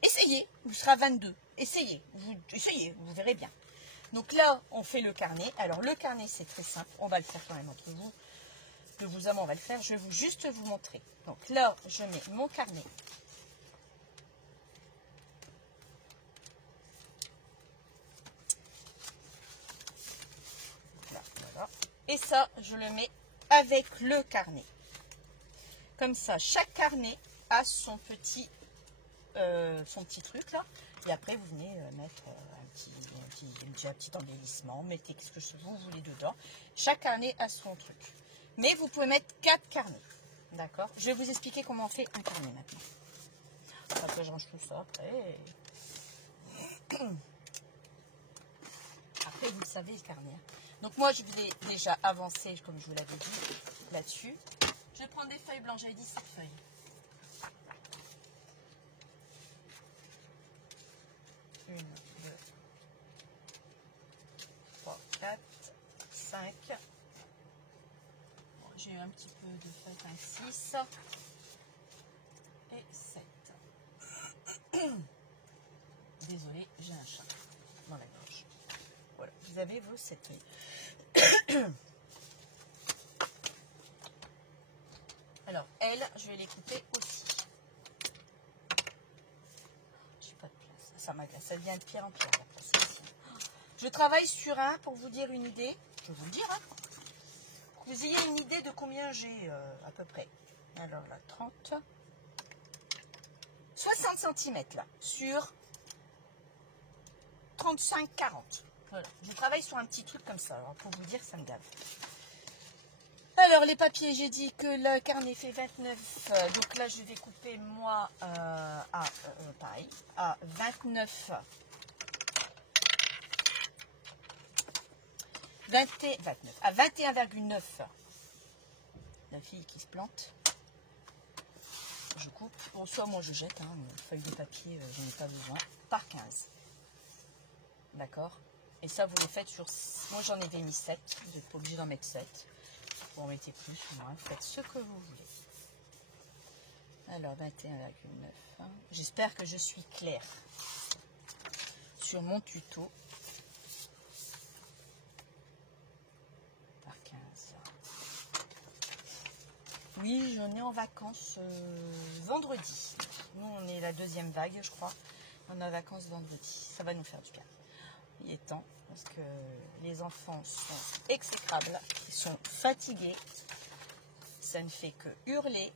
essayez, vous serez à 22. Essayez, vous verrez bien. Donc là, on fait le carnet. Alors, le carnet, c'est très simple. On va le faire quand même entre vous. De vous à moi, on va le faire. Je vais juste vous montrer. Donc là, je mets mon carnet. Là, voilà. Et ça, je le mets avec le carnet. Comme ça, chaque carnet a son petit truc là. Et après, vous venez mettre un petit embellissement. Mettez ce que vous voulez dedans. Chaque carnet a son truc. Mais vous pouvez mettre 4 carnets. D'accord? Je vais vous expliquer comment on fait un carnet maintenant. Après, je range tout ça. Après, vous le savez, le carnet. Donc, moi, je vais déjà avancer, comme je vous l'avais dit, là-dessus. Je vais prendre des feuilles blanches. J'avais 17 feuilles. 1, 2, 3, 4, 5. Bon, j'ai eu un petit peu de feuilles, 6 et 7. Désolée, j'ai un chat dans la gorge. Voilà, vous avez vos 7 feuilles. Alors, elles, je vais les couper aussi. J'ai pas de place. Ça m'agace, ça devient de pire en pire la place ici. Je travaille sur un, pour vous dire une idée, je vais vous le dire, hein, pour que vous ayez une idée de combien j'ai à peu près. Alors là, 30, 60 cm là, sur 35-40. Voilà, je travaille sur un petit truc comme ça, alors pour vous dire, ça me gave. Alors, les papiers, j'ai dit que le carnet fait 29, donc là, je vais couper, moi, pareil, à 29, 29, à 21,9. La fille qui se plante. Je coupe, bon, soit moi je jette, hein, une feuille de papier, je n'en ai pas besoin, par 15. D'accord? Et ça, vous le faites sur, moi j'en ai mis 7, vous n'êtes pas obligé d'en mettre 7. Vous en mettez plus ou moins, faites ce que vous voulez. Alors, 21,9. Hein. J'espère que je suis claire sur mon tuto. Par 15. Oui, j'en ai en vacances vendredi. Nous, on est la deuxième vague, je crois. On est en vacances vendredi. Ça va nous faire du bien. Il est temps, parce que les enfants sont exécrables. Ils sont fatigués. Ça ne fait que hurler.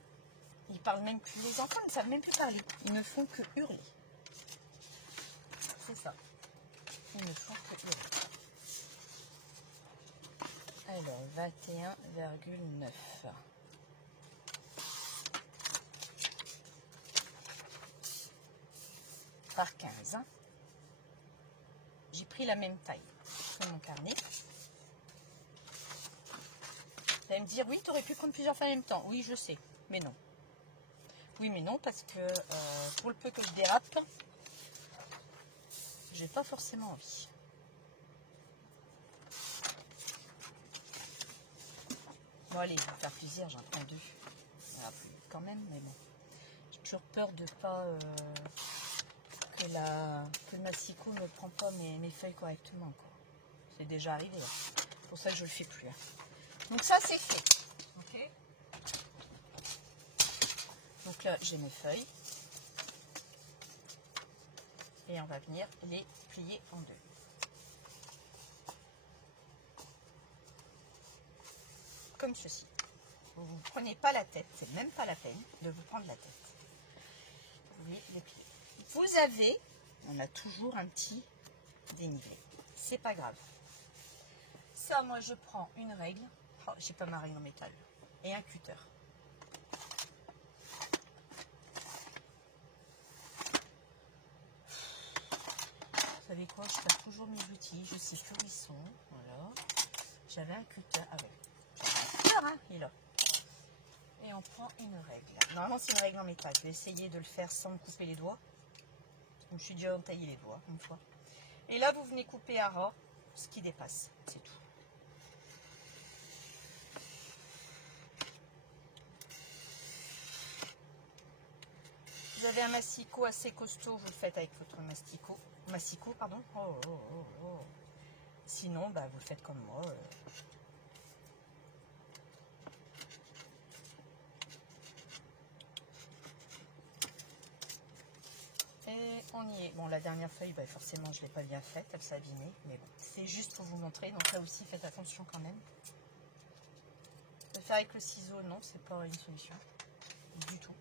Ils parlent même plus. Les enfants ne savent même plus parler. Ils ne font que hurler. C'est ça. Ils ne font que hurler. Alors, 21,9. Par 15. J'ai pris la même taille que mon carnet. Vous allez me dire, oui, tu aurais pu prendre plusieurs fois en même temps. Oui, je sais, mais non. Oui, mais non, parce que pour le peu que je dérape, j'ai pas forcément envie. Bon, allez, pour faire plaisir, j'en prends 2. Voilà, quand même, mais bon. J'ai toujours peur de pas que le massicot me ne prend pas mes feuilles correctement, quoi. C'est déjà arrivé. Hein. C'est pour ça que je le fais plus. Hein. Donc ça, c'est fait. Ok. Donc là, j'ai mes feuilles. Et on va venir les plier en deux. Comme ceci. Vous ne prenez pas la tête, c'est même pas la peine de vous prendre la tête. Vous voulez les plier. Vous avez, on a toujours un petit dénivelé. C'est pas grave. Ça, moi, je prends une règle. Oh, j'ai pas ma règle en métal. Et un cutter. Vous savez quoi, je perds toujours mes outils. Je sais plus où ils sont. Voilà. J'avais un cutter. Ah ouais. J'avais un cutter, hein. Il est là. Et on prend une règle. Normalement, c'est une règle en métal. Je vais essayer de le faire sans me couper les doigts. Je me suis déjà entaillé les doigts une fois. Et là, vous venez couper à ras ce qui dépasse. C'est tout. Vous avez un massicot assez costaud, vous le faites avec votre massicot, pardon. Oh. Sinon, bah, vous le faites comme moi. Et on y est. Bon, la dernière feuille, bah, forcément, je ne l'ai pas bien faite, elle s'est abîmée. Mais bon, c'est juste pour vous montrer. Donc là aussi, faites attention quand même. Le faire avec le ciseau, non, c'est pas une solution. Du tout.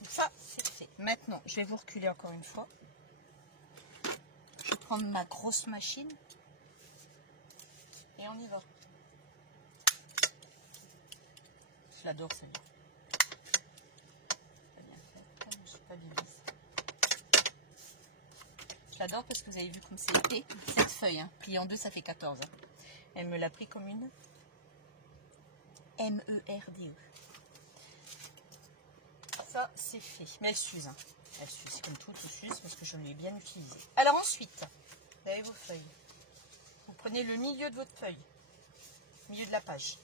Donc ça, c'est fait. Maintenant, je vais vous reculer encore une fois. Je vais prendre ma grosse machine. Et on y va. Je l'adore celle-là. Pas bien faite. Je suis pas bibise. Je l'adore parce que vous avez vu comme c'est épais. Cette feuille, hein, pliée en deux, ça fait 14. Hein. Elle me l'a pris comme une MERDE. Ça, c'est fait. Mais elle s'use. Hein. Elle s'use comme tout s'use parce que je l'ai bien utilisé. Alors ensuite, vous avez vos feuilles. Vous prenez le milieu de votre feuille. Milieu de la page.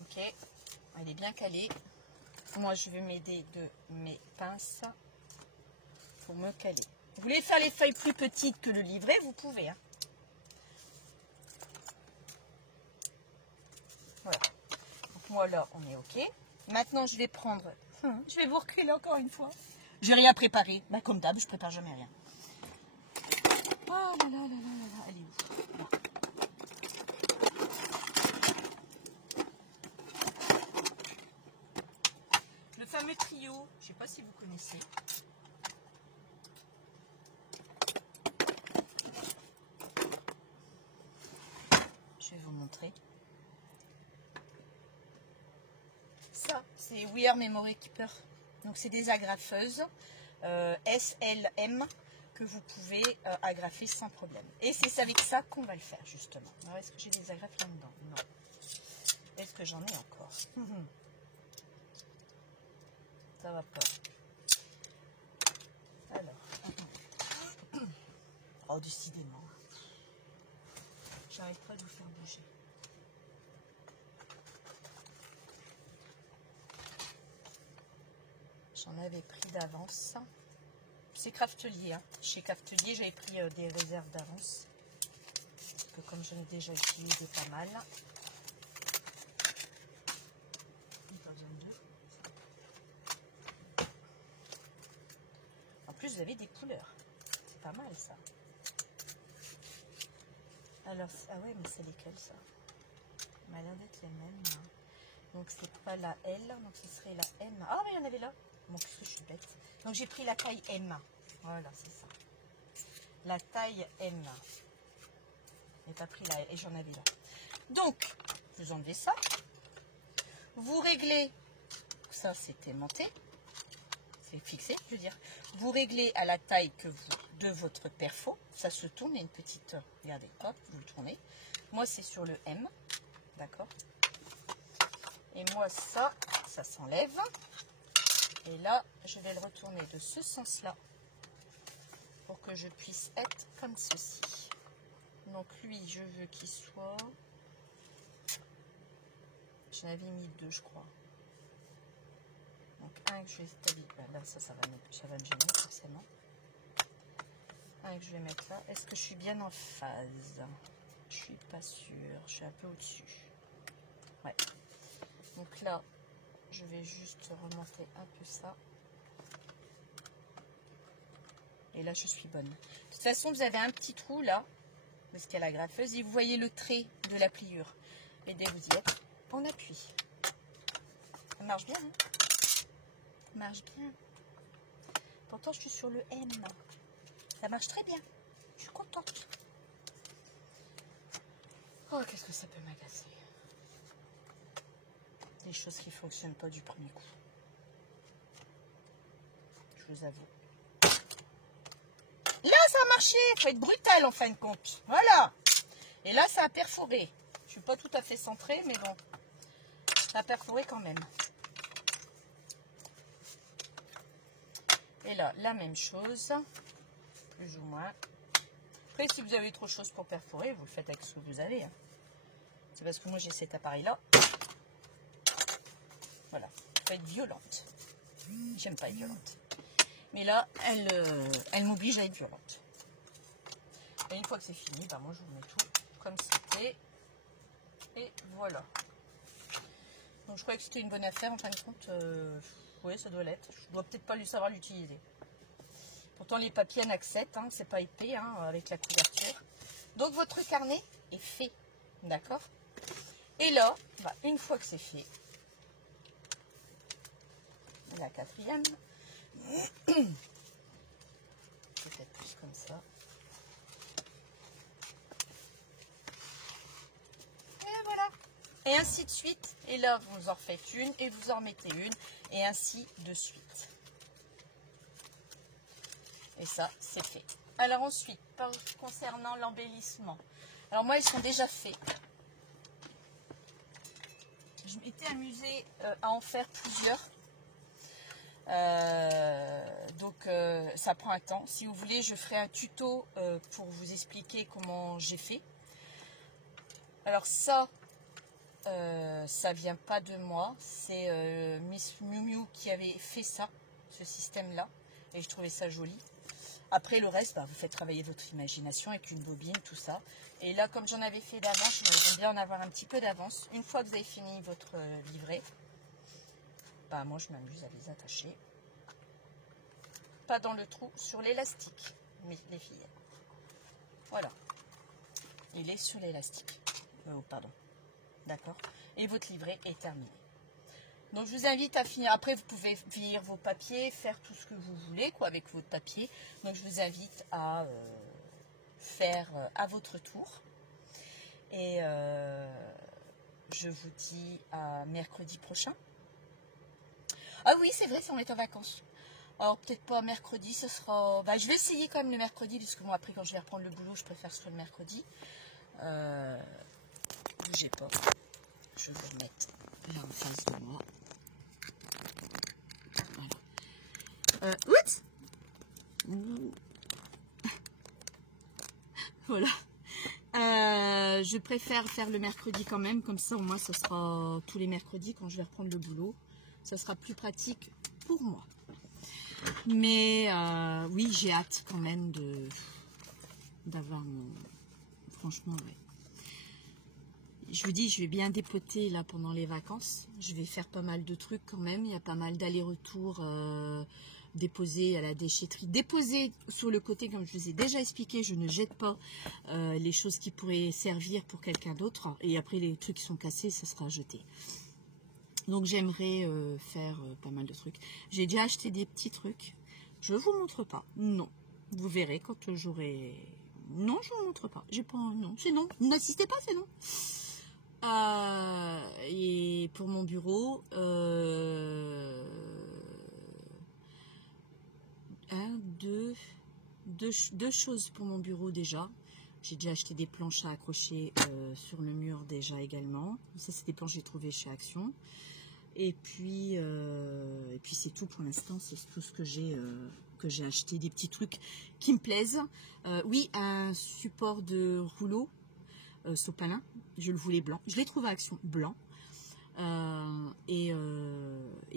Ok. Elle est bien calée. Moi, je vais m'aider de mes pinces pour me caler. Vous voulez faire les feuilles plus petites que le livret, vous pouvez. Hein. Voilà. Donc moi, là, on est ok. Maintenant, je vais prendre... je vais vous reculer encore une fois. Je n'ai rien préparé. Bah, comme d'hab, je prépare jamais rien. Oh là là là là là. Elle est où? Là. Le fameux trio, je ne sais pas si vous connaissez. Je vais vous montrer. Ça, c'est We Are Memory Keeper. Donc, c'est des agrafeuses SLM que vous pouvez agrafer sans problème. Et c'est avec ça qu'on va le faire, justement. Alors, est-ce que j'ai des agrafes là-dedans? Non. Est-ce que j'en ai encore? Ça va pas. Alors. Oh, décidément. J'arrête pas de vous faire bouger. J'en avais pris d'avance. C'est Craftelier. Hein. Chez Craftelier, j'avais pris des réserves d'avance. Que comme j'en ai déjà utilisé pas mal. En plus, vous avez des couleurs. C'est pas mal ça. Alors, ah ouais, mais c'est lesquelles ça? Ça m'a l'air d'être les mêmes. Hein. Donc, c'est pas la L, donc ce serait la M. Ah, mais il y en avait là. Bon, qu'est-ce que je suis bête. Donc, j'ai pris la taille M. Voilà, c'est ça. La taille M. Je n'ai pas pris la L et j'en avais là. Donc, vous enlevez ça. Vous réglez. Ça, c'est aimanté. C'est fixé, je veux dire. Vous réglez à la taille que vous, de votre perfo. Ça se tourne, il y a une petite... Regardez, hop, vous le tournez. Moi, c'est sur le M. D'accord. Et moi, ça s'enlève. Et là, je vais le retourner de ce sens-là. Pour que je puisse être comme ceci. Donc, lui, je veux qu'il soit... J'en avais mis 2, je crois. Donc un que je vais établir. Là, ça va me gêner forcément. Un que je vais mettre là. Est-ce que je suis bien en phase? Je suis pas sûre. Je suis un peu au-dessus. Ouais. Donc là, je vais juste remonter un peu ça. Et là, je suis bonne. De toute façon, vous avez un petit trou là, parce qu'il y a la graffeuse, et vous voyez le trait de la pliure. Et dès que vous y êtes, on appuie. Ça marche bien, hein? Ça marche bien. Pourtant, je suis sur le M. Ça marche très bien. Je suis contente. Oh, qu'est-ce que ça peut m'agacer. Des choses qui ne fonctionnent pas du premier coup. Je vous avoue. Là, ça a marché. Il faut être brutal en fin de compte. Voilà. Et là, ça a perforé. Je ne suis pas tout à fait centrée, mais bon. Ça a perforé quand même. Et là, la même chose. Plus ou moins. Après, si vous avez trop de choses pour perforer, vous le faites avec ce que vous avez. Hein. C'est parce que moi, j'ai cet appareil-là. Voilà. Il faut être violente. J'aime pas être violente. Mais là, elle m'oblige à être violente. Et une fois que c'est fini, bah moi je vous mets tout comme c'était. Et voilà. Donc je croyais que c'était une bonne affaire. En fin de compte, oui, ça doit l'être. Je dois peut-être pas lui savoir l'utiliser. Pourtant les papiers en acceptent, hein, c'est pas épais hein, avec la couverture. Donc votre carnet est fait. D'accord? Et là, bah, une fois que c'est fait, la quatrième. Peut-être plus comme ça. Et voilà. Et ainsi de suite. Et là, vous en refaites une et vous en remettez une. Et ainsi de suite. Et ça, c'est fait. Alors ensuite, concernant l'embellissement. Alors moi, ils sont déjà faits. Je m'étais amusée à en faire plusieurs. Donc ça prend un temps. Si vous voulez, je ferai un tuto pour vous expliquer comment j'ai fait. Alors ça vient pas de moi. C'est Miss Miu Miu qui avait fait ça, ce système-là. Et je trouvais ça joli. Après le reste, bah, vous faites travailler votre imagination avec une bobine, tout ça. Et là, comme j'en avais fait d'avance, j'aime bien en avoir un petit peu d'avance. Une fois que vous avez fini votre livret, bah, moi je m'amuse à les attacher. Pas dans le trou, sur l'élastique, les filles. Voilà. Il est sur l'élastique. Pardon. D'accord. Et votre livret est terminé. Donc je vous invite à finir. Après, vous pouvez finir vos papiers, faire tout ce que vous voulez, quoi, avec votre papier. Donc je vous invite à faire à votre tour. Et je vous dis à mercredi prochain. Ah oui, c'est vrai, on est en vacances. Alors peut-être pas mercredi, ce sera... Bah, je vais essayer quand même le mercredi, puisque moi après quand je vais reprendre le boulot, je préfère soit le mercredi. Bougez pas. Je vais vous remettre là en face de moi. Voilà. Voilà. Je préfère faire le mercredi quand même, comme ça au moins ce sera tous les mercredis quand je vais reprendre le boulot. Ça sera plus pratique pour moi. Mais oui, j'ai hâte quand même d'avoir mon... Franchement, ouais. Je vous dis, je vais bien dépoter là pendant les vacances. Je vais faire pas mal de trucs quand même. Il y a pas mal d'allers-retours déposés à la déchetterie. Déposés sur le côté, comme je vous ai déjà expliqué, je ne jette pas les choses qui pourraient servir pour quelqu'un d'autre. Et après, les trucs qui sont cassés, ça sera jeté. Donc j'aimerais faire pas mal de trucs. J'ai déjà acheté des petits trucs. Je ne vous montre pas. Non. Vous verrez quand j'aurai... Non, je ne vous montre pas. J'ai pas... Non, c'est non. N'insistez pas, c'est non. Et pour mon bureau, deux choses pour mon bureau déjà. J'ai déjà acheté des planches à accrocher sur le mur déjà également. Ça, c'est des planches que j'ai trouvées chez Action. Et puis c'est tout pour l'instant. C'est tout ce que j'ai acheté. Des petits trucs qui me plaisent. Oui, un support de rouleau sopalin. Je le voulais blanc. Je l'ai trouvé à Action blanc. Et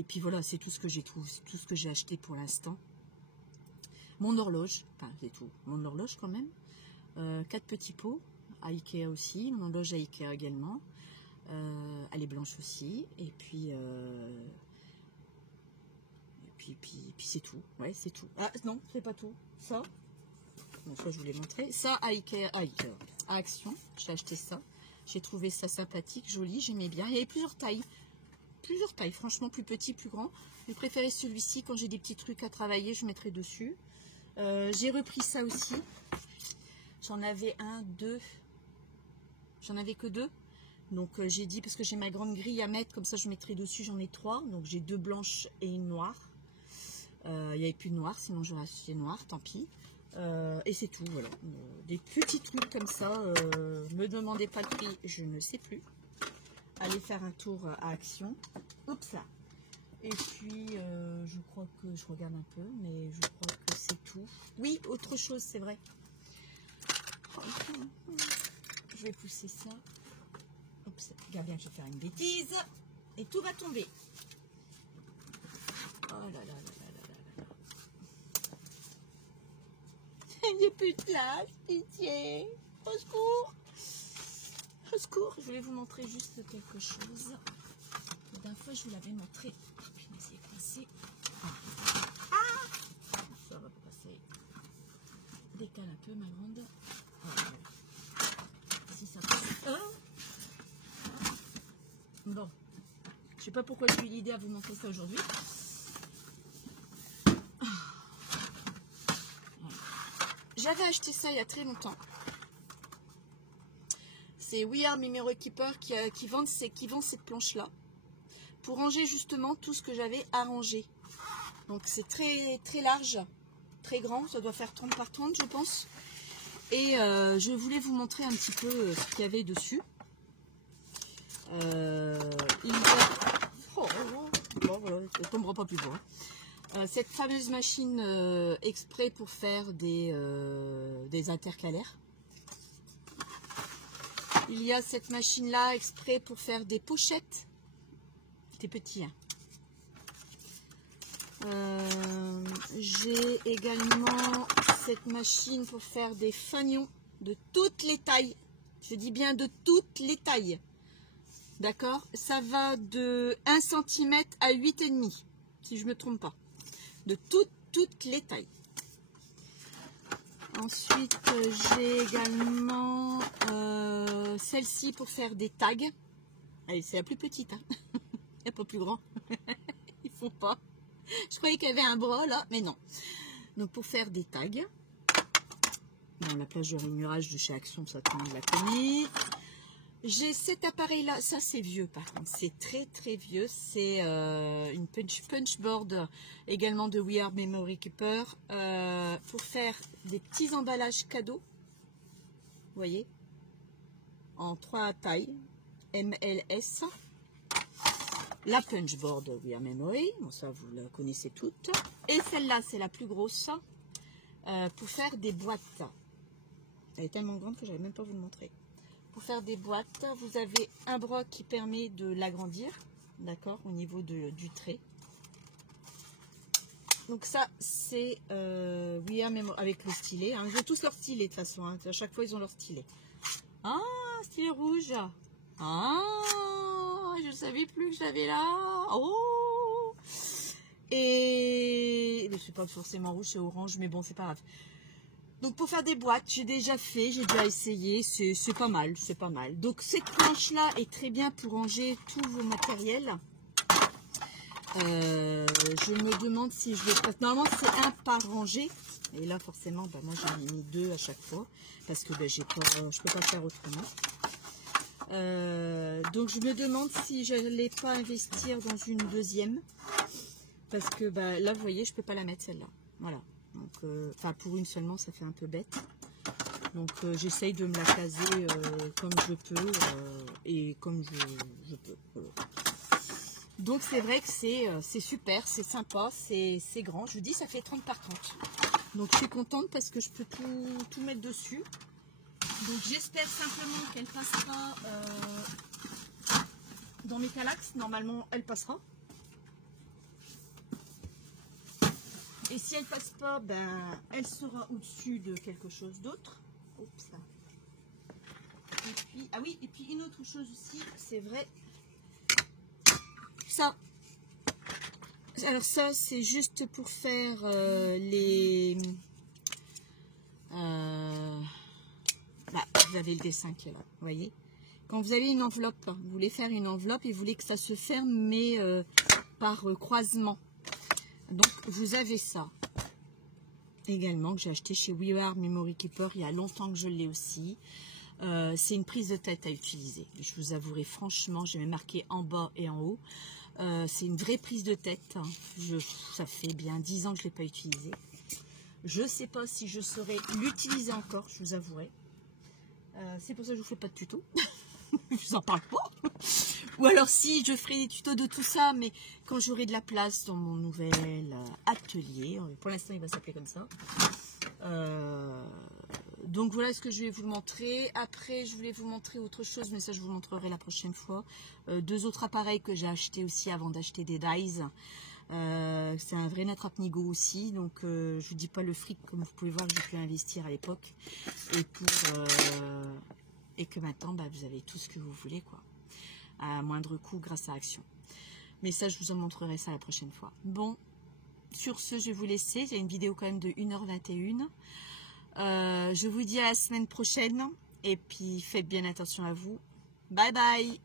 puis voilà, c'est tout ce que j'ai trouvé, tout ce que j'ai acheté pour l'instant. Mon horloge, enfin c'est tout, mon horloge quand même. 4 petits pots à Ikea aussi, mon horloge à Ikea également. Elle est blanche aussi. Et puis c'est tout. Ouais, c'est tout. Ah non, c'est pas tout. Ça, bon, ça je vous l'ai montré. Ça à Ikea, à Action, j'ai acheté ça. J'ai trouvé ça sympathique, joli, j'aimais bien. Il y avait plusieurs tailles, franchement, plus petit, plus grand. J'ai préféré celui-ci. Quand j'ai des petits trucs à travailler, je mettrai dessus. J'ai repris ça aussi. J'en avais un, deux. J'en avais que 2. Donc j'ai dit, parce que j'ai ma grande grille à mettre, comme ça je mettrai dessus, j'en ai 3. Donc j'ai 2 blanches et une noire. Il n'y avait plus de noir, sinon j'aurais acheté noir, tant pis. Et c'est tout, voilà. Des petits trucs comme ça. Me demandez pas le prix, je ne sais plus. Allez faire un tour à Action. Oups là. Et puis je crois que je regarde un peu, mais je crois que c'est tout. Oui, autre chose, c'est vrai. Je vais pousser ça. Oups, regarde bien, je vais faire une bêtise. Et tout va tomber. Oh là là là là là là là. Il n'y a plus de place, pitié. Au secours. Au secours. Je voulais vous montrer juste quelque chose. La dernière fois, je vous l'avais montré. Puis, mais c'est coincé. Ah, ça va passer. Décale un peu, ma grande. Voilà. Si ça passe. Bon. Je sais pas pourquoi j'ai eu l'idée à vous montrer ça aujourd'hui. J'avais acheté ça il y a très longtemps. C'est We Are Memory Keeper qui vend cette planche-là pour ranger justement tout ce que j'avais à ranger. Donc c'est très, très large, très grand. Ça doit faire 30 par 30, je pense. Et je voulais vous montrer un petit peu ce qu'il y avait dessus. Il y a... Oh, bon, voilà, ça ne tombera pas plus loin. Cette fameuse machine exprès pour faire des intercalaires. Il y a cette machine là exprès pour faire des pochettes. Des petits. Hein. J'ai également cette machine pour faire des fanions de toutes les tailles. Je dis bien de toutes les tailles. D'accord? Ça va de 1 cm à 8,5, si je ne me trompe pas. De toutes les tailles. Ensuite, j'ai également celle-ci pour faire des tags. Allez, c'est la plus petite. Hein. Il n'y a pas plus grand. Ils font pas. Je croyais qu'il y avait un bras là, mais non. Donc, pour faire des tags. Bon, la plage de rainurage de chez Action, ça tout le monde la connaît. J'ai cet appareil-là, ça c'est vieux par contre, c'est très très vieux. C'est une punch board également de We Are Memory Keeper pour faire des petits emballages cadeaux. Vous voyez, en 3 tailles, MLS. La punch board We Are Memory, bon ça vous la connaissez toutes. Et celle-là, c'est la plus grosse pour faire des boîtes. Elle est tellement grande que je n'arrive même pas à vous le montrer. Pour faire des boîtes, vous avez un bras qui permet de l'agrandir, d'accord, au niveau du trait. Donc ça, c'est We Are Memory avec le stylet. Hein. Ils ont tous leur stylet de toute façon. Hein. À chaque fois, ils ont leur stylet. Ah, stylet rouge. Ah, je ne savais plus que j'avais là. Oh. Et c'est pas forcément rouge, c'est orange, mais bon, c'est pas grave. Donc pour faire des boîtes, j'ai déjà fait, j'ai déjà essayé, c'est pas mal, c'est pas mal. Donc cette planche-là est très bien pour ranger tous vos matériels. Je me demande si je vais... Normalement c'est un par rangée. Et là forcément, bah, moi j'en ai mis 2 à chaque fois. Parce que bah, je peux pas faire autrement. Donc je me demande si je n'allais pas investir dans une deuxième. Parce que bah, là vous voyez, je peux pas la mettre celle-là. Voilà. Donc, enfin pour une seulement, ça fait un peu bête. Donc j'essaye de me la caser comme je peux et comme je peux. Voilà. Donc c'est vrai que c'est super, c'est sympa, c'est grand. Je vous dis, ça fait 30 par 30. Donc je suis contente parce que je peux tout mettre dessus. Donc j'espère simplement qu'elle passera mon métalax, normalement elle passera. Et si elle passe pas, ben elle sera au-dessus de quelque chose d'autre. Oups. Et puis, ah oui, et puis une autre chose aussi, c'est vrai, ça. Alors ça, c'est juste pour faire les... là, vous avez le dessin qui est là, vous voyez. Quand vous avez une enveloppe, vous voulez faire une enveloppe et vous voulez que ça se ferme, mais par croisement. Donc, vous avez ça également, que j'ai acheté chez We Are Memory Keeper, il y a longtemps que je l'ai aussi. C'est une prise de tête à utiliser. Je vous avouerai franchement, j'ai même marqué en bas et en haut. C'est une vraie prise de tête. Ça fait bien 10 ans que je ne l'ai pas utilisée. Je ne sais pas si je saurais l'utiliser encore, je vous avouerai. C'est pour ça que je ne vous fais pas de tuto. Je vous en parle pas. Ou alors si je ferai des tutos de tout ça, mais quand j'aurai de la place dans mon nouvel atelier. Pour l'instant, il va s'appeler comme ça. Donc voilà ce que je vais vous montrer. Après, je voulais vous montrer autre chose, mais ça, je vous montrerai la prochaine fois. 2 autres appareils que j'ai achetés aussi avant d'acheter des dies. C'est un vrai attrape-nigo aussi, donc je vous dis pas le fric comme vous pouvez voir que j'ai pu investir à l'époque et que maintenant bah, vous avez tout ce que vous voulez quoi, à moindre coût grâce à Action. Mais ça je vous en montrerai ça la prochaine fois. Bon, sur ce je vais vous laisser, il y a une vidéo quand même de 1h21. Je vous dis à la semaine prochaine et puis faites bien attention à vous. Bye bye.